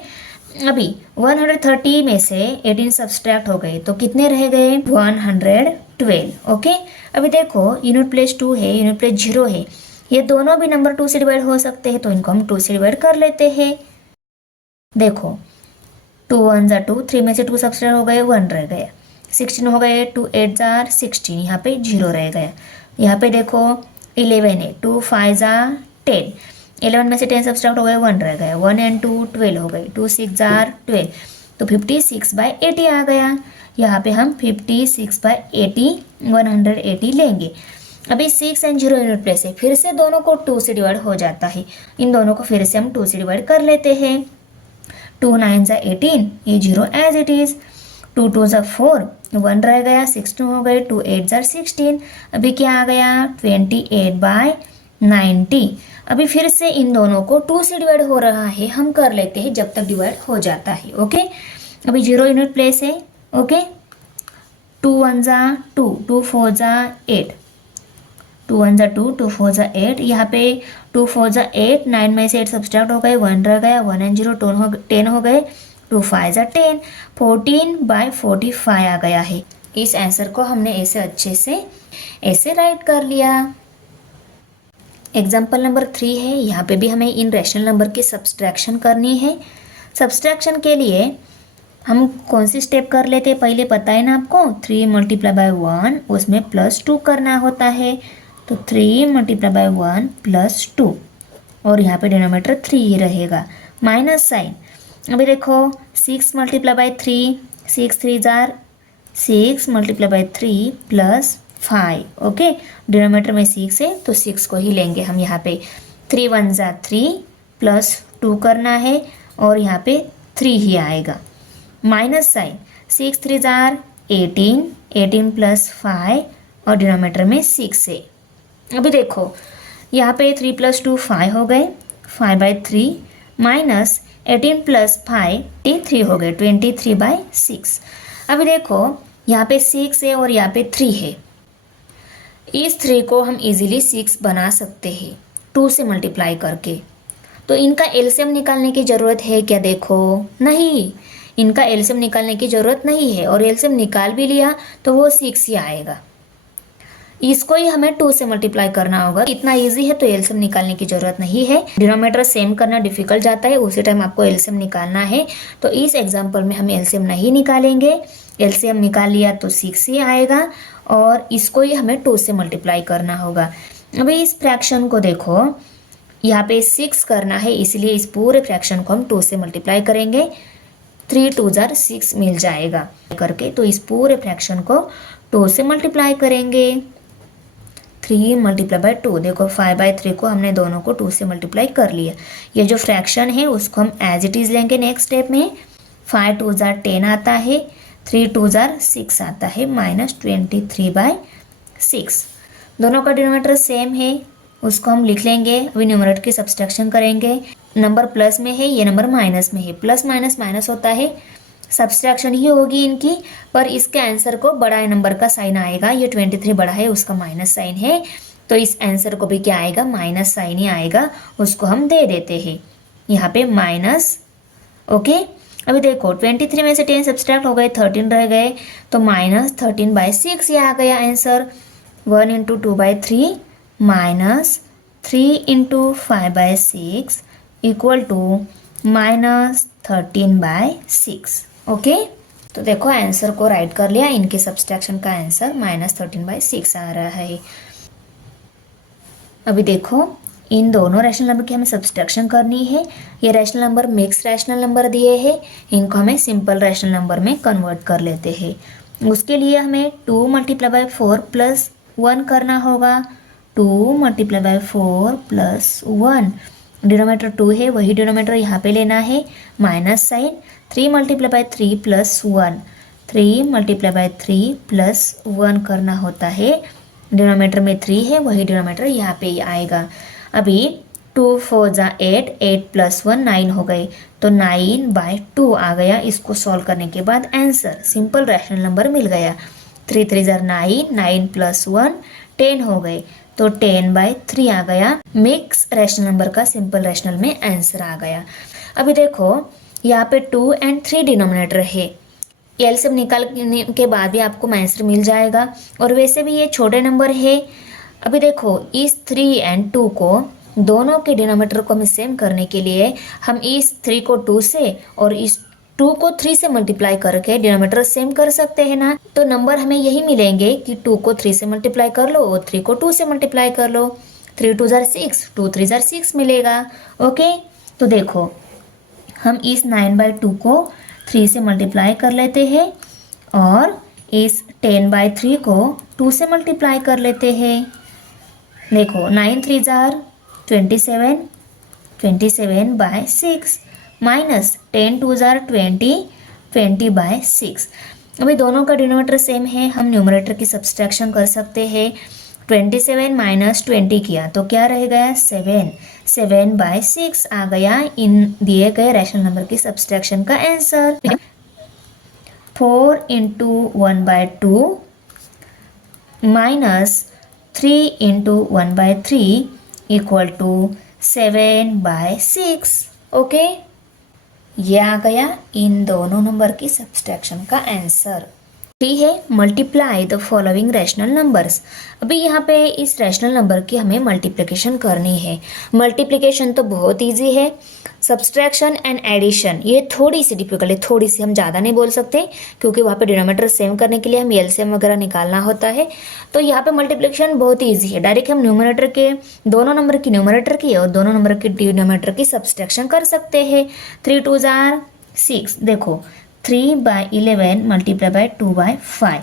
अभी 130 में से 18 सब्सट्रैक्ट हो गए तो कितने रह गए, 112, ओके। अभी देखो यूनिट प्लेस 2 है, यूनिट प्लेस 0 है, ये दोनों भी नंबर 2 से डिवाइड हो सकते हैं, तो इनको हम 2 से डिवाइड कर लेते हैं। देखो 2 1 ज़ार 2, 3 में से 2 सब्सट्रैक्ट हो गए, 1 रह गया, 16 हो गए, 2 8 ज़ार 16, यहाँ पे 0 रह गया। यहाँ पे देखो 11 है, 2 5 ज़ार 10, 11 में से 10 सब्सट्रैक्ट हो गए, 1 रह गया, 1 एंड 2 12 हो गई, 2 6 ज़ार 12, तो 56 बाय 80 आ गया। यहाँ पे हम 56 बाय 80 180 लेंगे। अभी 6 एंड 0 यूनिट प्लेस है, फिर से दोनों को 2 से डिवाइड हो जाता है, इन दोनों को फिर से हम 2 से डिवाइड कर लेते हैं। 2 9 ज़ार 18, ये 0 एज इट इज़, 2 2 ज़ार 4, 1 रह गया, 16 हो गए, 2 8 ज़ार 16, अभी क्या आ गया 28 बाय 90। अभी फिर से इन दोनों को 2 से डिवाइड हो रहा है, हम कर लेते हैं जब तक डिवाइड हो जाता है, ओके। अभी 0 यूनिट प्लेस है, ओके। 2 1 ज़ार 2, 2 4 ज़ार 8, 2 1 ज़ार 2, 2 4 ज़ार 8, यहाँ पे 2 4 ज़ार 8, 9 में से 8 सब्सट्रैक्ट हो गए, 1 रह गया, 1 एंड 0 10 हो गए, 2 5 ज़ार 10, 14 बाय 45 आ गया है। इस आंसर को हमने ऐसे अच्छे से ऐसे राइट कर लिया। एग्जाम्पल नंबर 3 है, यहाँ पे भी हमें इन रैशनल नंबर की सब्सट्रैक्शन करनी है। सब्सट्रैक्शन के लिए हम कौन सी स्टेप कर लेते हैं, पहले पता है ना आपको, 3 मल्टीप्लाई बाय 1 उसमें प्लस 2 करना होता है, तो 3 मल्टीप्लाई बाय 1 प्लस 2 और यहाँ पे डिनोमिनेटर 3 ही रहेगा, माइनस साइन। अभी देखो 6 मल्टीप्लाई बाय 3, 6 3 ज़ार 6 multiply by 3 plus 5, okay. Denominator में 6 है तो 6 को ही लेंगे हम यहाँ पे, 3 1 ज़ार 3 प्लस 2 करना है और यहाँ पे 3 ही आएगा, माइनस साइन। 6 3 ज़ार 18, 18 प्लस 5 और डिनोमिनेटर में 6 है। अभी देखो यहाँ पे 3 प्लस 2 5 हो गए, 5 बाय 3 माइनस 18 प्लस 5 3 हो गए, 23 बाय 6। अभी देखो यहाँ पे 6 है और यहाँ पे 3 है, इस 3 को हम इजीली 6 बना सकते हैं 2 से मल्टीप्लाई करके। तो इनका एलसीएम निकालने की ज़रूरत है क्या, देखो नहीं, इनका एलसीएम निकालने की ज़रूरत नहीं है, और एलसीएम निकाल भी लिया तो वो 6 ही आएगा। इसको ही हमें 2 से मल्टीप्लाई करना होगा। इतना इजी है तो एलसीएम निकालने की ज़रूरत नहीं है। डिनोमिनेटर सेम करना डिफिकल्ट जाता है, उसी टाइम आपको एलसीएम निकालना है। तो इस एग्जाम्पल में हम एलसीएम नहीं निकालेंगे। एलसीएम निकाल लिया तो 6 ही आएगा, और इसको ही हमें 2 से मल्टीप्लाई करना होगा। अभी इस फ्रैक्शन को देखो, यहाँ पे 6 करना है, इसलिए इस पूरे फ्रैक्शन को हम 2 से मल्टीप्लाई करेंगे। 3 2 जार 6 मिल जाएगा करके, तो इस पूरे फ्रैक्शन को 2 से मल्टीप्लाई करेंगे। 3 मल्टीप्लाई बाय 2, देखो 5/3 को हमने दोनों को 2 से मल्टीप्लाई कर लिया। ये जो फ्रैक्शन है उसको हम एज इट इज़ लेंगे नेक्स्ट स्टेप में। 5 2 जार 10 आता है, 3 2 जार 6 आता है, -23/6। दोनों का डिनोमिनेटर सेम है, उसको हम लिख लेंगे। अभी न्यूमरेटर की सब्सट्रैक्शन करेंगे। नंबर प्लस में है, ये नंबर माइनस में है, प्लस माइनस माइनस होता है, सब्सट्रैक्शन ही होगी इनकी, पर इसके आंसर को बड़ा नंबर का साइन आएगा। ये 23 बड़ा है, उसका माइनस साइन है, तो इस आंसर को भी क्या आएगा, माइनस साइन ही आएगा। उसको हम दे देते हैं यहाँ पे माइनस। ओके, अभी देखो 23 में से 10 सब्सट्रैक्ट हो गए, 13 रह गए, तो -13/6 ये आ गया आंसर। 1 × 2/3 -3 × 5/6 equal to -13/6। ओके, तो देखो आंसर को राइट कर लिया। इनके सब्सट्रैक्शन का आंसर -13/6 आ रहा है। अभी देखो इन दोनों रैशनल नंबर की हमें सब्सट्रैक्शन करनी है। ये rational number mix rational number दिए हैं, इनको हमें सिंपल रैशनल नंबर में कन्वर्ट कर लेते हैं। उसके लिए हमें 2 × 4 + 1 करना होगा। 2 × 4 + 1, डिनोमिनेटर 2 है, वही डिनोमिनेटर यहाँ पे लेना है, माइनस साइन। 3 × 3 + 1, 3 × 3 + 1 करना होता है। डिनोमिनेटर में 3 है, वही डिनोमिनेटर यहाँ पे ही आएगा। अभी 2 4 = 8, 8 + 1 9 हो गए, तो 9/2 आ गया। इसको सॉल्व करने के बाद आंसर सिंपल रैशनल नंबर मिल गया। 3 3 = 9, 9 + 1 10 हो गए, तो 10/3 आ गया। मिक्स रैशनल नंबर का सिंपल रैशनल में आंसर आ गया। अभी देखो यहाँ पे 2 और 3 डिनोमिनेटर है, एलसीएम निकालने के बाद भी आपको आंसर मिल जाएगा, और वैसे भी ये छोटे नंबर है। अभी देखो इस 3 और 2 को, दोनों के डिनोमिनेटर को हमें सेम करने के लिए हम इस 3 को 2 से और इस 2 को 3 से मल्टीप्लाई करके डिनोमिनेटर सेम कर सकते हैं ना। तो नंबर हमें यही मिलेंगे कि 2 को 3 से मल्टीप्लाई कर लो और 3 को 2 से मल्टीप्लाई कर लो। 3 2 = 6, 2 3 = 6 मिलेगा। ओके, तो देखो हम इस 9/2 को 3 से मल्टीप्लाई कर लेते हैं, और इस 10/3 को 2 से मल्टीप्लाई कर लेते हैं। देखो 9 3 = 27, 27/6 माइनस 10 2 = 20, 20/6। अभी दोनों का डिनोमिनेटर सेम है, हम न्यूमरेटर की सब्सट्रैक्शन कर सकते हैं। 27 - 20 किया तो क्या रह गया, 7, 7/6 आ गया इन दिए गए रैशनल नंबर की सब्सट्रैक्शन का आंसर। 4 × 1/2 -3 × 1/3 equal to 7/6। ओके, ये आ गया इन दोनों नंबर की सब्सट्रैक्शन का आंसर। ठीक है, multiply the following rational numbers. अभी यहाँ पे इस रैशनल नंबर की हमें मल्टीप्लिकेशन करनी है। मल्टीप्लिकेशन तो बहुत इजी है, सब्सट्रैक्शन एंड एडिशन ये थोड़ी सी डिफिकल्ट है, थोड़ी सी, हम ज़्यादा नहीं बोल सकते क्योंकि वहाँ पे डिनोमिनेटर सेम करने के लिए हम एलसीएम वगैरह निकालना होता है। तो यहाँ पे मल्टीप्लिकेशन बहुत ईजी है, डायरेक्ट हम न्यूमरेटर के दोनों नंबर की न्यूमरेटर की और दोनों नंबर की डिनोमिनेटर की सब्सट्रैक्शन कर सकते हैं। 3 2 = 6, देखो 3/11 × 2/5,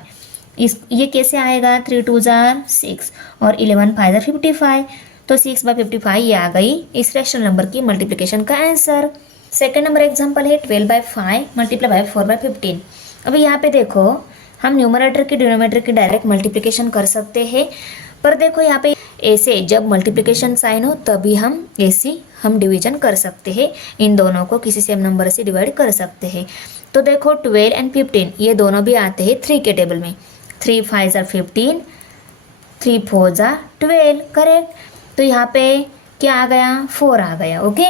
ये कैसे आएगा, 3 2 = 6 और 11 5 = 55, तो 6/55 ये आ गई इस रैशनल नंबर की मल्टीप्लिकेशन का आंसर। सेकेंड नंबर एग्जांपल है 12/5 × 4/15। अभी यहाँ पे देखो हम न्यूमरेटर की डिनोमिनेटर की डायरेक्ट मल्टीप्लिकेशन कर सकते हैं, पर देखो यहाँ पे ऐसे जब मल्टीप्लिकेशन साइन हो तभी हम ऐसे हम डिवीजन कर सकते हैं, इन दोनों को किसी सेम नंबर से डिवाइड कर सकते हैं। तो देखो 12 और 15 ये दोनों भी आते हैं 3 के टेबल में। 3 5 = 15, 3 4 = 12, करेक्ट। तो यहाँ पे क्या आ गया, 4 आ गया, ओके,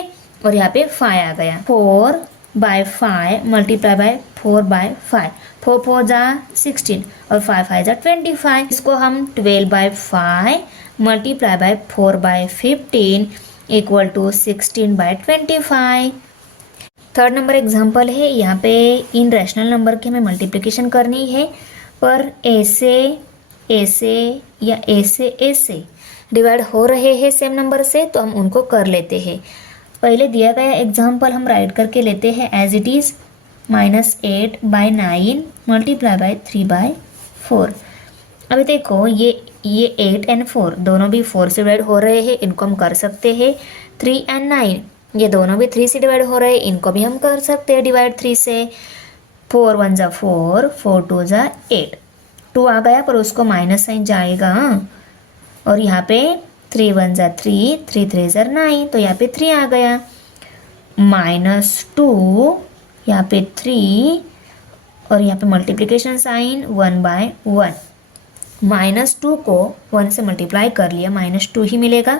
और यहाँ पे 5 आ गया। 4 बाय 5 मल्टीप्लाई बाय 4 बाय 5, 4 4 जा 16 और 5 5 जा 25। इसको हम 12 by 5 multiply by 4 by 15 equal to 16 by 25। Third number example है, यहाँ पे इन रैशनल नंबर की हमें मल्टीप्लिकेशन करनी है, पर ऐसे या ऐसे डिवाइड हो रहे हैं सेम नंबर से, तो हम उनको कर लेते हैं। पहले दिया गया एग्जाम्पल हम राइट करके लेते हैं as it is, -8 by 9 multiply by 3 by 4। अभी देखो ये 8 एंड 4 दोनों भी 4 से डिवाइड हो रहे हैं, इनको हम कर सकते हैं। 3 एंड 9 ये दोनों भी 3 से डिवाइड हो रहे हैं, इनको भी हम कर सकते हैं डिवाइड 3 से। 4 1 जा 4, 4 2 जा 8, 2 आ गया पर उसको माइनस साइन जाएगा। और यहाँ पे 3 1 जा 3, 3 3 जा 9, तो यहाँ पे 3 आ गया। -2 यहाँ पे 3 और यहाँ पे मल्टीप्लिकेशन साइन 1 बाय 1। -2 को 1 से मल्टीप्लाई कर लिया, -2 ही मिलेगा।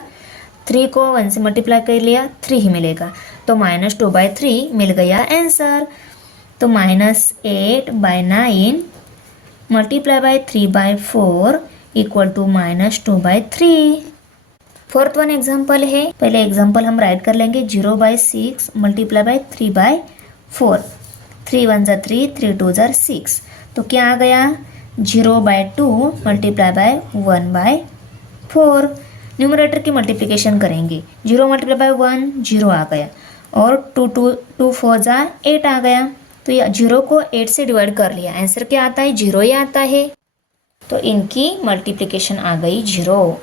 3 को 1 से मल्टीप्लाई कर लिया, 3 ही मिलेगा। तो -2 बाय 3 मिल गया आंसर। तो -8 by 9 multiply by 3 by 4 equal to -2 by 3। Fourth one example है, पहले एग्जाम्पल हम राइट कर लेंगे। 0 बाय 6 मल्टीप्लाई बाय 3 बाय 4, 3 1 जा 3, 3 2 जा 6, तो क्या आ गया? 0 by 2 multiply by 1 by 4। Numerator की मल्टीप्लिकेशन करेंगे, 0 मल्टीप्लाई बाय 1 0 आ गया, और 2 4 जा 8 आ गया। तो ये 0 को 8 से डिवाइड कर लिया, आंसर क्या आता है? 0 ही आता है। तो इनकी मल्टीप्लिकेशन आ गई 0।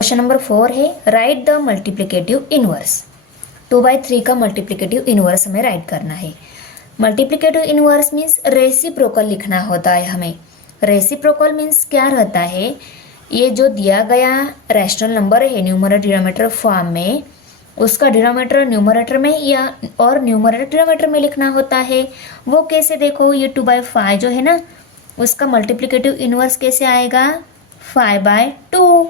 क्वेश्चन नंबर 4 है, write the multiplicative inverse. 2 by 3 का मल्टीप्लिकेटिव इनवर्स हमें राइट करना है। मल्टीप्लिकेटिव इनवर्स मीन्स रेसिप्रोकल लिखना होता है हमें। रेसिप्रोकल मीन्स क्या रहता है? ये जो दिया गया रैशनल नंबर है न्यूमरेटर डिनोमिनेटर फॉर्म में, उसका डिनोमिनेटर न्यूमरेटर में या और न्यूमरेटर डिनोमिनेटर में लिखना होता है। वो कैसे? देखो, ये 2 बाय 5 जो है ना, उसका मल्टीप्लिकेटिव इनवर्स कैसे आएगा? 5 बाय 2।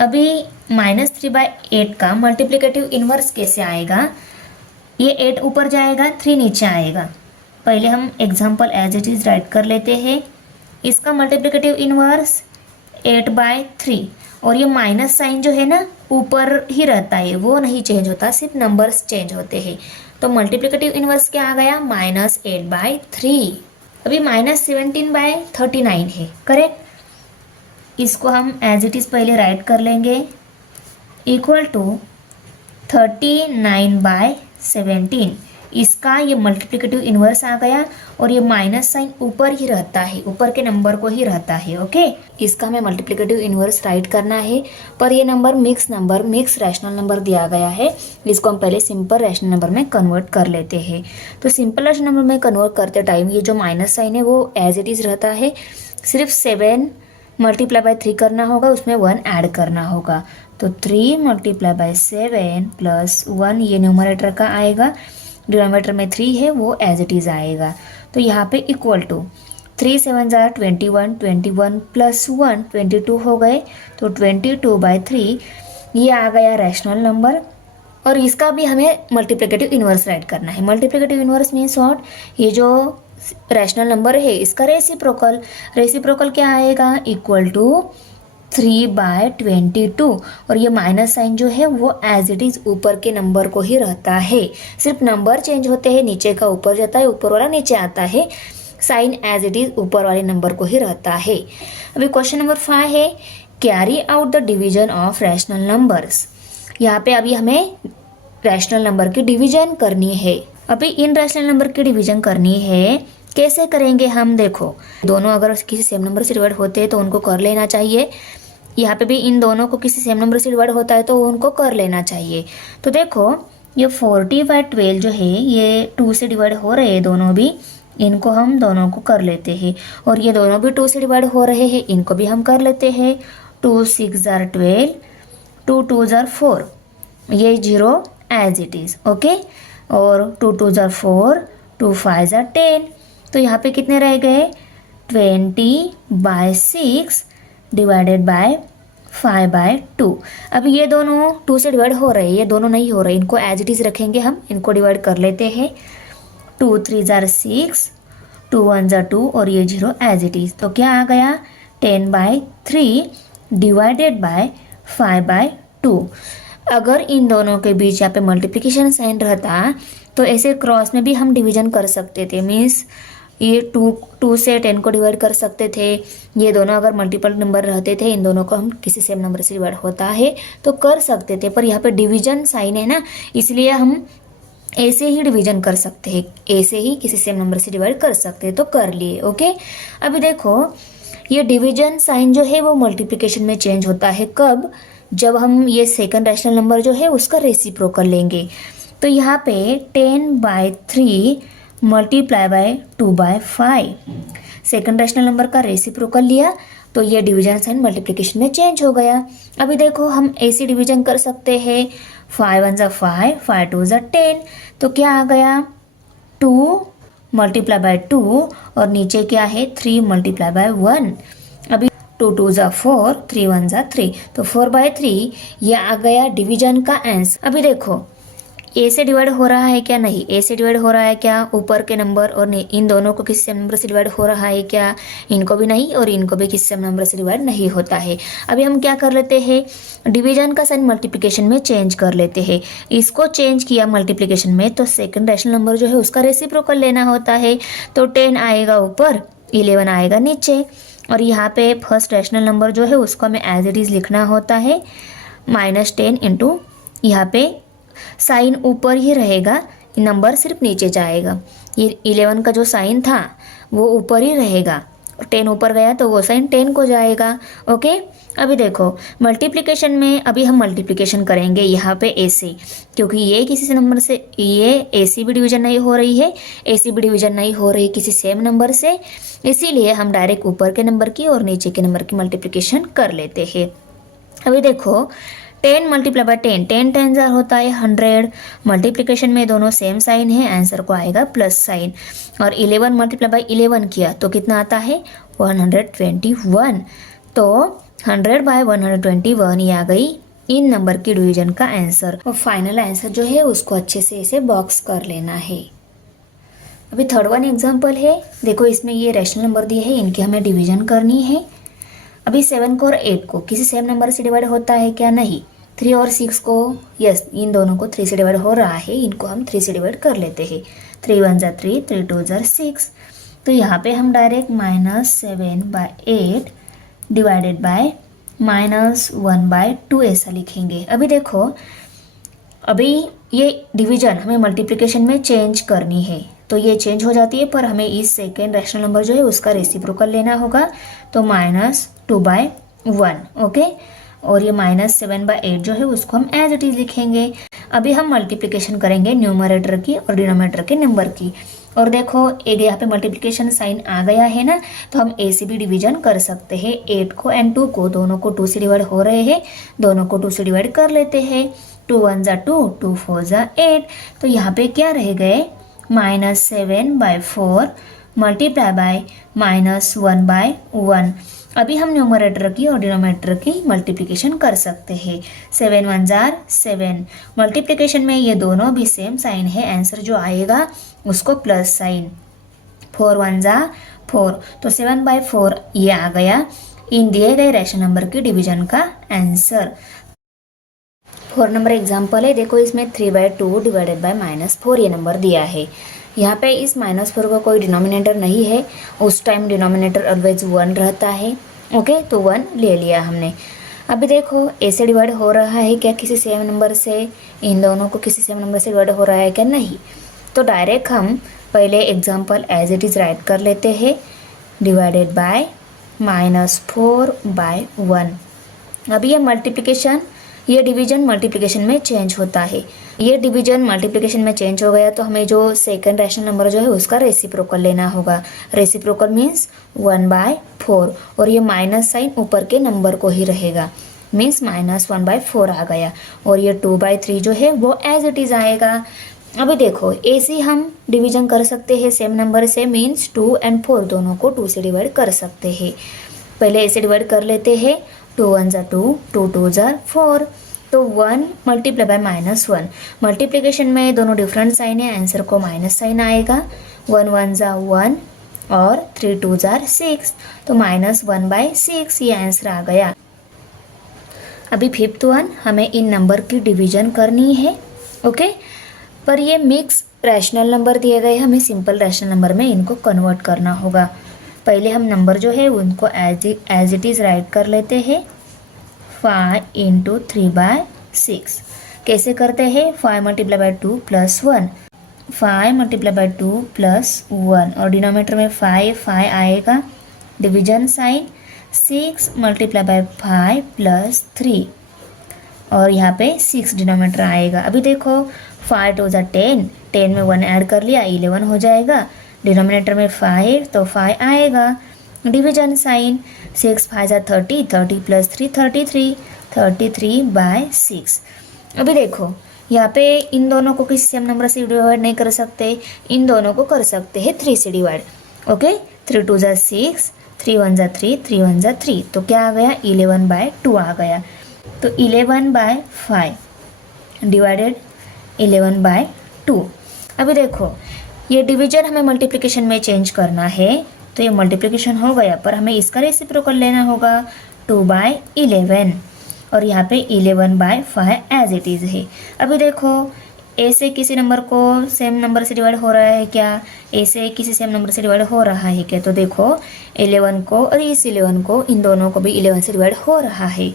अभी -3 बाय 8 का मल्टीप्लिकेटिव इनवर्स कैसे आएगा? ये 8 ऊपर जाएगा, 3 नीचे आएगा। पहले हम example as it is write कर लेते हैं। इसका मल्टीप्लिकेटिव इनवर्स 8 बाय 3, और ये माइनस साइन जो है ना ऊपर ही रहता है, वो नहीं चेंज होता, सिर्फ नंबर्स चेंज होते हैं। तो मल्टीप्लिकेटिव इनवर्स क्या आ गया? -8 बाय 3। अभी -17 बाय 39 है, करेक्ट। इसको हम एज इट इज़ पहले राइट कर लेंगे, इक्वल टू 39 बाय 17। इसका ये मल्टीप्लिकेटिव इनवर्स आ गया, और ये माइनस साइन ऊपर ही रहता है, ऊपर के नंबर को ही रहता है। ओके, इसका हमें मल्टीप्लिकेटिव इनवर्स राइट करना है, पर ये नंबर मिक्स रैशनल नंबर दिया गया है। इसको हम पहले सिंपल रैशनल नंबर में कन्वर्ट कर लेते हैं। तो सिंपल रैशनल नंबर में कन्वर्ट करते टाइम ये जो माइनस साइन है वो एज इट इज़ रहता है, सिर्फ 7 मल्टीप्लाई बाय 3 करना होगा, उसमें 1 ऐड करना होगा। तो 3 मल्टीप्लाई बाय 7 प्लस 1 ये न्यूमरेटर का आएगा, डिनोमिनेटर में 3 है वो एज इट इज़ आएगा। तो यहाँ पे इक्वल टू 3 7 जा 21, 21 प्लस 1 22 हो गए, तो 22 बाय 3 ये आ गया रैशनल नंबर। और इसका भी हमें मल्टीप्लिकेटिव इनवर्स राइट करना है। Multiplicative inverse means what? ये जो रैशनल नंबर है इसका रेसिप्रोकल क्या आएगा? इक्वल टू 3 बाय 22, और ये माइनस साइन जो है वो एज इट इज़ ऊपर के नंबर को ही रहता है, सिर्फ नंबर चेंज होते हैं, नीचे का ऊपर जाता है, ऊपर वाला नीचे आता है, साइन एज इट इज़ ऊपर वाले नंबर को ही रहता है। अभी क्वेश्चन नंबर 5 है, carry out the division of rational numbers. यहाँ पे अभी हमें रैशनल नंबर की डिवीजन करनी है। अभी इन रैशनल नंबर की डिवीजन करनी है, कैसे करेंगे हम? देखो, दोनों अगर किसी सेम नंबर से डिवाइड होते हैं तो उनको कर लेना चाहिए। यहाँ पे भी इन दोनों को किसी सेम नंबर से डिवाइड होता है तो उनको कर लेना चाहिए। तो देखो, ये 40 बाय 12 जो है ये 2 से डिवाइड हो रहे हैं दोनों भी, इनको हम दोनों को कर लेते हैं। और ये दोनों भी 2 से डिवाइड हो रहे हैं, इनको भी हम कर लेते हैं। 2 6 जार 12, 2 2 जार 4, ये 0 एज इट इज़। ओके, और 2 2 जार 4, 2 5 जार 10, तो यहाँ पे कितने रह गए? 20 बाय 6 डिवाइडेड बाय 5/2। अब ये दोनों 2 से डिवाइड हो रहे हैं, ये दोनों नहीं हो रहे, इनको एज इट इज़ रखेंगे हम, इनको डिवाइड कर लेते हैं। 2 3 जार 6, 2 1 जार 2 और ये 0 एज इट इज़। तो क्या आ गया 10/3 डिवाइडेड बाय 5/2। अगर इन दोनों के बीच यहाँ पे मल्टीप्लिकेशन साइन रहता तो ऐसे क्रॉस में भी हम डिवीजन कर सकते थे। मीन्स ये 2 से 10 को डिवाइड कर सकते थे। ये दोनों अगर मल्टीपल नंबर रहते थे, इन दोनों को हम किसी सेम नंबर से डिवाइड होता है तो कर सकते थे, पर यहाँ पे डिवीजन साइन है ना, इसलिए हम ऐसे ही डिवीजन कर सकते हैं, ऐसे ही किसी सेम नंबर से डिवाइड कर सकते हैं, तो कर लिए। ओके, अभी देखो ये डिवीजन साइन जो है वो मल्टीप्लिकेशन में चेंज होता है। कब? जब हम ये सेकंड रैशनल नंबर जो है उसका रेसिप्रोकल लेंगे। तो यहाँ पे 10/3 multiply by 2/5 second rational number का रेसिप्रोकल लिया तो ये डिवीजन साइन मल्टीप्लिकेशन में चेंज हो गया। अभी देखो हम ऐसे डिवीजन कर सकते हैं, 5 1 ज़ा 5, 5 2 ज़ा 10। तो क्या आ गया 2 मल्टीप्लाई बाय 2 और नीचे क्या है 3 मल्टीप्लाई बाय 1। अभी 2 2 ज़ा 4, 3 1 ज़ा 3, तो 4/3 ये आ गया डिवीजन का आंसर। अभी देखो ए से डिवाइड हो रहा है क्या? नहीं। ए से डिवाइड हो रहा है क्या? ऊपर के नंबर और इन दोनों को किसी सेम नंबर से डिवाइड हो रहा है क्या? इनको भी नहीं और इनको भी किसी सेम नंबर से डिवाइड नहीं होता है। अभी हम क्या कर लेते हैं, डिवीजन का साइन मल्टीप्लिकेशन में चेंज कर लेते हैं। इसको चेंज किया मल्टीप्लिकेशन में तो सेकंड रैशनल नंबर जो है उसका रेसिप्रोकल लेना होता है। तो 10 आएगा ऊपर, 11 आएगा नीचे, और यहाँ पे फर्स्ट रैशनल नंबर जो है उसको हमें एज इट इज़ लिखना होता है -10 इंटू, यहाँ पे साइन ऊपर ही रहेगा, नंबर सिर्फ नीचे जाएगा। ये 11 का जो साइन था वो ऊपर ही रहेगा, 10 ऊपर गया तो वो साइन 10 को जाएगा। ओके, अभी देखो मल्टीप्लिकेशन में अभी हम मल्टीप्लिकेशन करेंगे यहाँ पे ए से, क्योंकि ये किसी नंबर से, ये ए सी भी डिवीजन नहीं हो रही है, ए सी भी डिवीजन नहीं हो रही किसी सेम नंबर से, इसीलिए हम डायरेक्ट ऊपर के नंबर की और नीचे के नंबर की मल्टीप्लिकेशन कर लेते हैं। अभी देखो 10 मल्टीप्लाई बाय 10, 10 10 जार होता है 100। मल्टीप्लिकेशन में दोनों सेम साइन है, आंसर को आएगा प्लस साइन। और 11 मल्टीप्लाई बाय 11 किया तो कितना आता है 121। तो 100/121 ये आ गई इन नंबर की डिवीजन का आंसर। और फाइनल आंसर जो है उसको अच्छे से इसे बॉक्स कर लेना है। अभी थर्ड वन एग्जाम्पल है, देखो इसमें ये रैशनल नंबर दिए हैं, इनकी हमें डिवीजन करनी है। अभी 7 को और 8 को किसी सेम नंबर से डिवाइड होता है क्या? नहीं। 3 और 6 को, यस, इन दोनों को 3 से डिवाइड हो रहा है, इनको हम 3 से डिवाइड कर लेते हैं। 3 1 ज़ा 3, 3 2 ज़ा 6। तो यहाँ पे हम डायरेक्ट -7/8 डिवाइडेड बाय -1/2 ऐसा लिखेंगे। अभी देखो अभी ये डिवीजन हमें मल्टीप्लिकेशन में चेंज करनी है, तो ये चेंज हो जाती है, पर हमें इस सेकेंड रैशनल नंबर जो है उसका रेसिप्रोकल लेना होगा, तो -2/1। ओके, और ये -7/8 जो है उसको हम एज इट इज़ लिखेंगे। अभी हम मल्टीप्लिकेशन करेंगे न्यूमरेटर की और डिनोमिनेटर के नंबर की। और देखो एक यहाँ पे मल्टीप्लिकेशन साइन आ गया है ना, तो हम ए से भी डिवीजन कर सकते हैं। 8 को एंड 2 को, दोनों को 2 से डिवाइड हो रहे हैं, दोनों को 2 से डिवाइड कर लेते हैं। 2 1 ज़ा 2, 2 4 ज़ा 8। तो यहाँ पे क्या रह गए -7/4 मल्टीप्लाई बाय -1/1। अभी हम न्यूमरेटर की और डिनोमिनेटर की मल्टीप्लिकेशन कर सकते हैं। 7 1 जार 7, मल्टीप्लिकेशन में ये दोनों भी सेम साइन है, आंसर जो आएगा उसको प्लस साइन। 4 1 ज़ा 4, तो 7/4 ये आ गया इन दिए गए रैशनल नंबर की डिवीजन का आंसर। 4 नंबर एग्जाम्पल है, देखो इसमें 3/2 डिवाइडेड बाय -4 ये नंबर दिया है। यहाँ पे इस -4 का कोई डिनोमिनेटर नहीं है, उस टाइम डिनोमिनेटर ऑलवेज 1 रहता है। ओके, तो 1 ले लिया हमने। अभी देखो ए से डिवाइड हो रहा है क्या किसी सेम नंबर से? इन दोनों को किसी सेम नंबर से डिवाइड हो रहा है क्या? नहीं। तो डायरेक्ट हम पहले example as it is write कर लेते हैं, डिवाइडेड बाय -4/1। अभी ये मल्टीप्लिकेशन, ये डिवीजन मल्टीप्लिकेशन में चेंज होता है। ये डिवीजन मल्टीप्लिकेशन में चेंज हो गया तो हमें जो सेकंड रैशनल नंबर जो है उसका रेसिप्रोकल लेना होगा। रेसिप्रोकल मीन्स 1/4, और ये माइनस साइन ऊपर के नंबर को ही रहेगा, मीन्स -1/4 आ गया। और ये 2/3 जो है वो एज इट इज़ आएगा। अभी देखो ऐसे हम डिवीजन कर सकते हैं सेम नंबर से, मीन्स 2 और 4 दोनों को 2 से डिवाइड कर सकते हैं। पहले ऐसे डिवाइड कर लेते हैं, 2 1 ज़ा 2, 2 2 ज़ा 4। तो 1 मल्टीप्लाई बाय -1, मल्टीप्लिकेशन में दोनों डिफरेंट साइन है, आंसर को माइनस साइन आएगा। 1 1 ज़ा 1 और 3 2 ज़ा 6, तो -1/6 ये आंसर आ गया। अभी फिफ्थ वन, हमें इन नंबर की डिवीजन करनी है। ओके, पर ये मिक्स रैशनल नंबर दिए गए, हमें सिंपल रैशनल नंबर में इनको कन्वर्ट करना होगा। पहले हम नंबर जो है उनको एज इट इज़ राइट कर लेते हैं। 5 × 3/6 कैसे करते हैं? 5 × 2 + 1, 5 × 2 + 1 और डिनोमिनेटर में 5 आएगा। डिवीजन साइन 6 × 5 + 3 और यहाँ पे 6 डिनोमिनेटर आएगा। अभी देखो 5 2 ज़ा 10, 10 में 1 ऐड कर लिया 11 हो जाएगा। डिनोमिनेटर में 5 तो 5 आएगा। डिवीजन साइन 6 5 ज़ा 30, 30 + 3 33, 33/6। अभी देखो यहाँ पे इन दोनों को किसी सेम नंबर से डिवाइड नहीं कर सकते, इन दोनों को कर सकते हैं 3 से डिवाइड। ओके, 3 2 ज़ा 6, 3 1 ज़ा 3, 3 1 ज़ा 3, तो क्या आ गया? 11/2 आ गया। तो 11/5 डिवाइडेड 11/2। अभी देखो ये डिवीजन हमें मल्टीप्लिकेशन में चेंज करना है, तो ये मल्टीप्लिकेशन हो गया, पर हमें इसका रेसिप्रोकल लेना होगा 2/11 और यहाँ पे 11/5 एज इट इज़ है। अभी देखो ए से किसी नंबर को सेम नंबर से डिवाइड हो रहा है क्या? ए से किसी सेम नंबर से डिवाइड हो रहा है क्या? तो देखो 11 को और इस 11 को, इन दोनों को भी 11 से डिवाइड हो रहा है।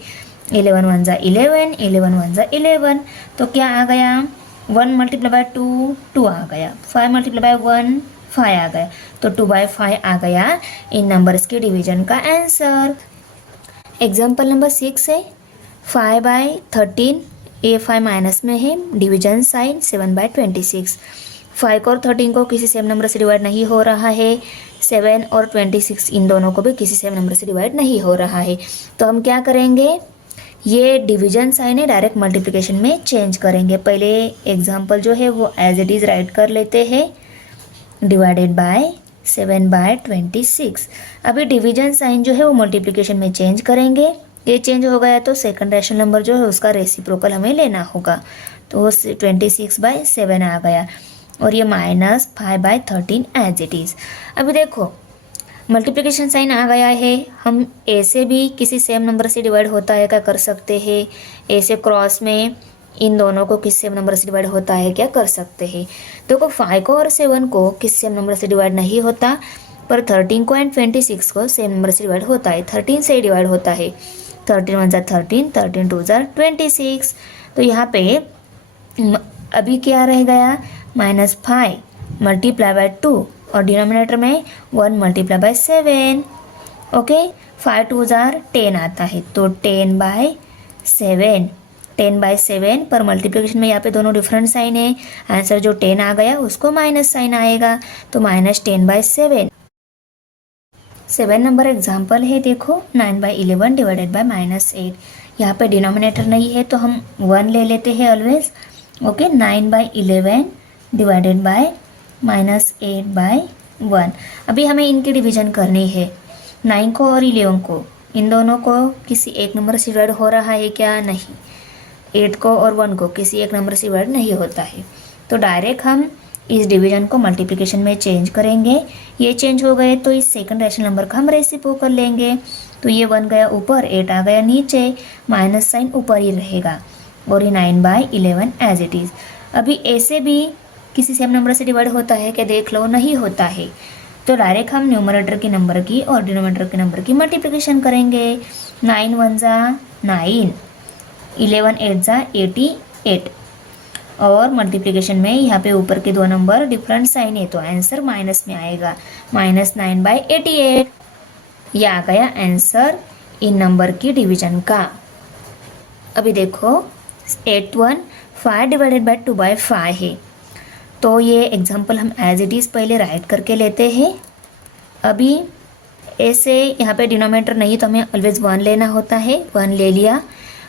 11 1 ज़ा 11, 11 1 ज़ा 11, तो क्या आ गया? 1 × 2 2 आ गया, 5 × 1 5 आ गया, तो 2/5 आ गया इन नंबर्स के डिवीजन का आंसर। एग्जाम्पल नंबर 6 है 5/13, ये 5 माइनस में है, डिवीजन साइन 7/26। 5 और 13 को किसी सेम नंबर से डिवाइड नहीं हो रहा है, 7 और 26 इन दोनों को भी किसी सेम नंबर से डिवाइड नहीं हो रहा है, तो हम क्या करेंगे? ये डिवीजन साइन है, डायरेक्ट मल्टीप्लिकेशन में चेंज करेंगे। पहले एग्जाम्पल जो है वो एज इट इज़ राइट कर लेते हैं, डिवाइडेड बाय 7/26। अभी डिवीजन साइन जो है वो मल्टीप्लिकेशन में चेंज करेंगे, ये चेंज हो गया तो सेकंड रैशनल नंबर जो है उसका रेसिप्रोकल हमें लेना होगा, तो 26/7 आ गया और ये -5/13 एज इट इज़। अभी देखो मल्टीप्लिकेशन साइन आ गया है, हम ए से भी किसी सेम नंबर से डिवाइड होता है क्या कर सकते हैं? ए से क्रॉस में इन दोनों को किसी सेम नंबर से डिवाइड होता है क्या कर सकते हैं? देखो 5 को और 7 को किसी सेम नंबर से डिवाइड नहीं होता, पर 13 को एंड 26 को सेम नंबर से डिवाइड होता है, 13 से ही डिवाइड होता है। 13 1 ज़ा 13, 13 2 ज़ा 26, तो यहाँ पे अभी क्या रह गया? -5 × 2 और डिनोमिनेटर में 1 × 7। ओके, 5 2 ज़ा 10 आता है, तो 10/7, 10/7 पर मल्टीप्लिकेशन में यहाँ पे दोनों डिफरेंट साइन है, आंसर जो 10 आ गया उसको माइनस साइन आएगा, तो -10/7। 7 नंबर एग्जाम्पल है, देखो 9/11 डिवाइडेड बाय -8। यहाँ पे डिनोमिनेटर नहीं है तो हम 1 ले लेते हैं ऑलवेज। Okay, 9/11 divided by -8/1। अभी हमें इनकी डिवीजन करनी है। 9 को और 11 को, इन दोनों को किसी एक नंबर से डिवाइड हो रहा है क्या? नहीं। 8 को और 1 को किसी एक नंबर से डिवाइड नहीं होता है, तो डायरेक्ट हम इस डिवीजन को मल्टीप्लिकेशन में चेंज करेंगे। ये चेंज हो गए तो इस सेकंड रैशनल नंबर का हम रेसिप्रोकल लेंगे, तो ये 1 गया ऊपर, 8 आ गया नीचे, माइनस साइन ऊपर ही रहेगा और ये 9/11 एज इट इज़। अभी ऐसे भी किसी सेम नंबर से डिवाइड होता है क्या? देख लो, नहीं होता है, तो डायरेक्ट हम न्यूमरेटर के नंबर की और डिनोमिनेटर के नंबर की मल्टीप्लिकेशन करेंगे। 9 1 ज़ा 9, 11 8 ज़ा 88 और मल्टीप्लिकेशन में यहाँ पे ऊपर के दो नंबर डिफरेंट साइन है, तो आंसर माइनस में आएगा, -9/88। यह आ गया आंसर इन नंबर की डिवीजन का। अभी देखो 8 5 डिवाइडेड बाय 2/5 है, तो ये एग्जाम्पल हम एज इट इज़ पहले राइट करके लेते हैं। अभी ऐसे यहाँ पे डिनोमिनेटर नहीं तो हमें ऑलवेज 1 लेना होता है, 1 ले लिया।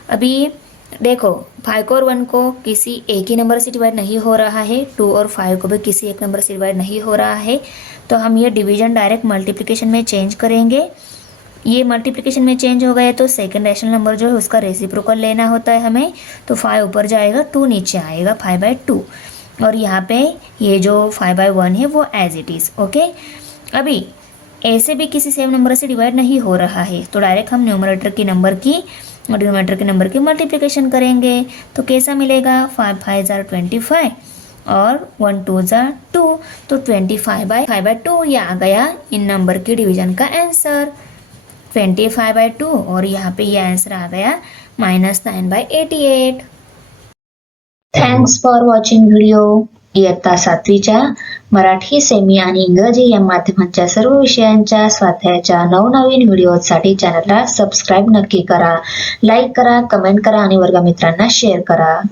अभी देखो 5 और 1 को किसी एक ही नंबर से डिवाइड नहीं हो रहा है, 2 और 5 को भी किसी एक नंबर से डिवाइड नहीं हो रहा है, तो हम ये डिवीजन डायरेक्ट मल्टीप्लिकेशन में चेंज करेंगे। ये मल्टीप्लिकेशन में चेंज हो गया तो सेकंड रैशनल नंबर जो है उसका रेसिप्रोकल लेना होता है हमें। तो 5 ऊपर जाएगा, 2 नीचे आएगा, 5/2। और यहाँ पे ये जो 5/1 है वो एज इट इज़। ओके, अभी ऐसे भी किसी सेम नंबर से डिवाइड नहीं हो रहा है तो डायरेक्ट हम न्यूमरेटर की नंबर की और डिनोमिनेटर के नंबर की मल्टीप्लिकेशन करेंगे। तो कैसा मिलेगा, 5 5 जार 25 और 1 2 जार 2, तो 25/5/2 ये आ गया इन नंबर की डिवीजन का आंसर 25/2। और यहाँ पे ये आंसर आ गया -9/88। Thanks for watching video. इयत्ता 7वीच्या मराठी, सेमी आणि इंग्रजी या माध्यमांच्या सर्व विषयांच्या स्वाध्यायाच्या नवनवीन व्हिडिओसाठी चॅनलला सबस्क्राईब नक्की करा. लाईक करा, कमेंट करा आणि वर्गमित्रांना शेअर करा.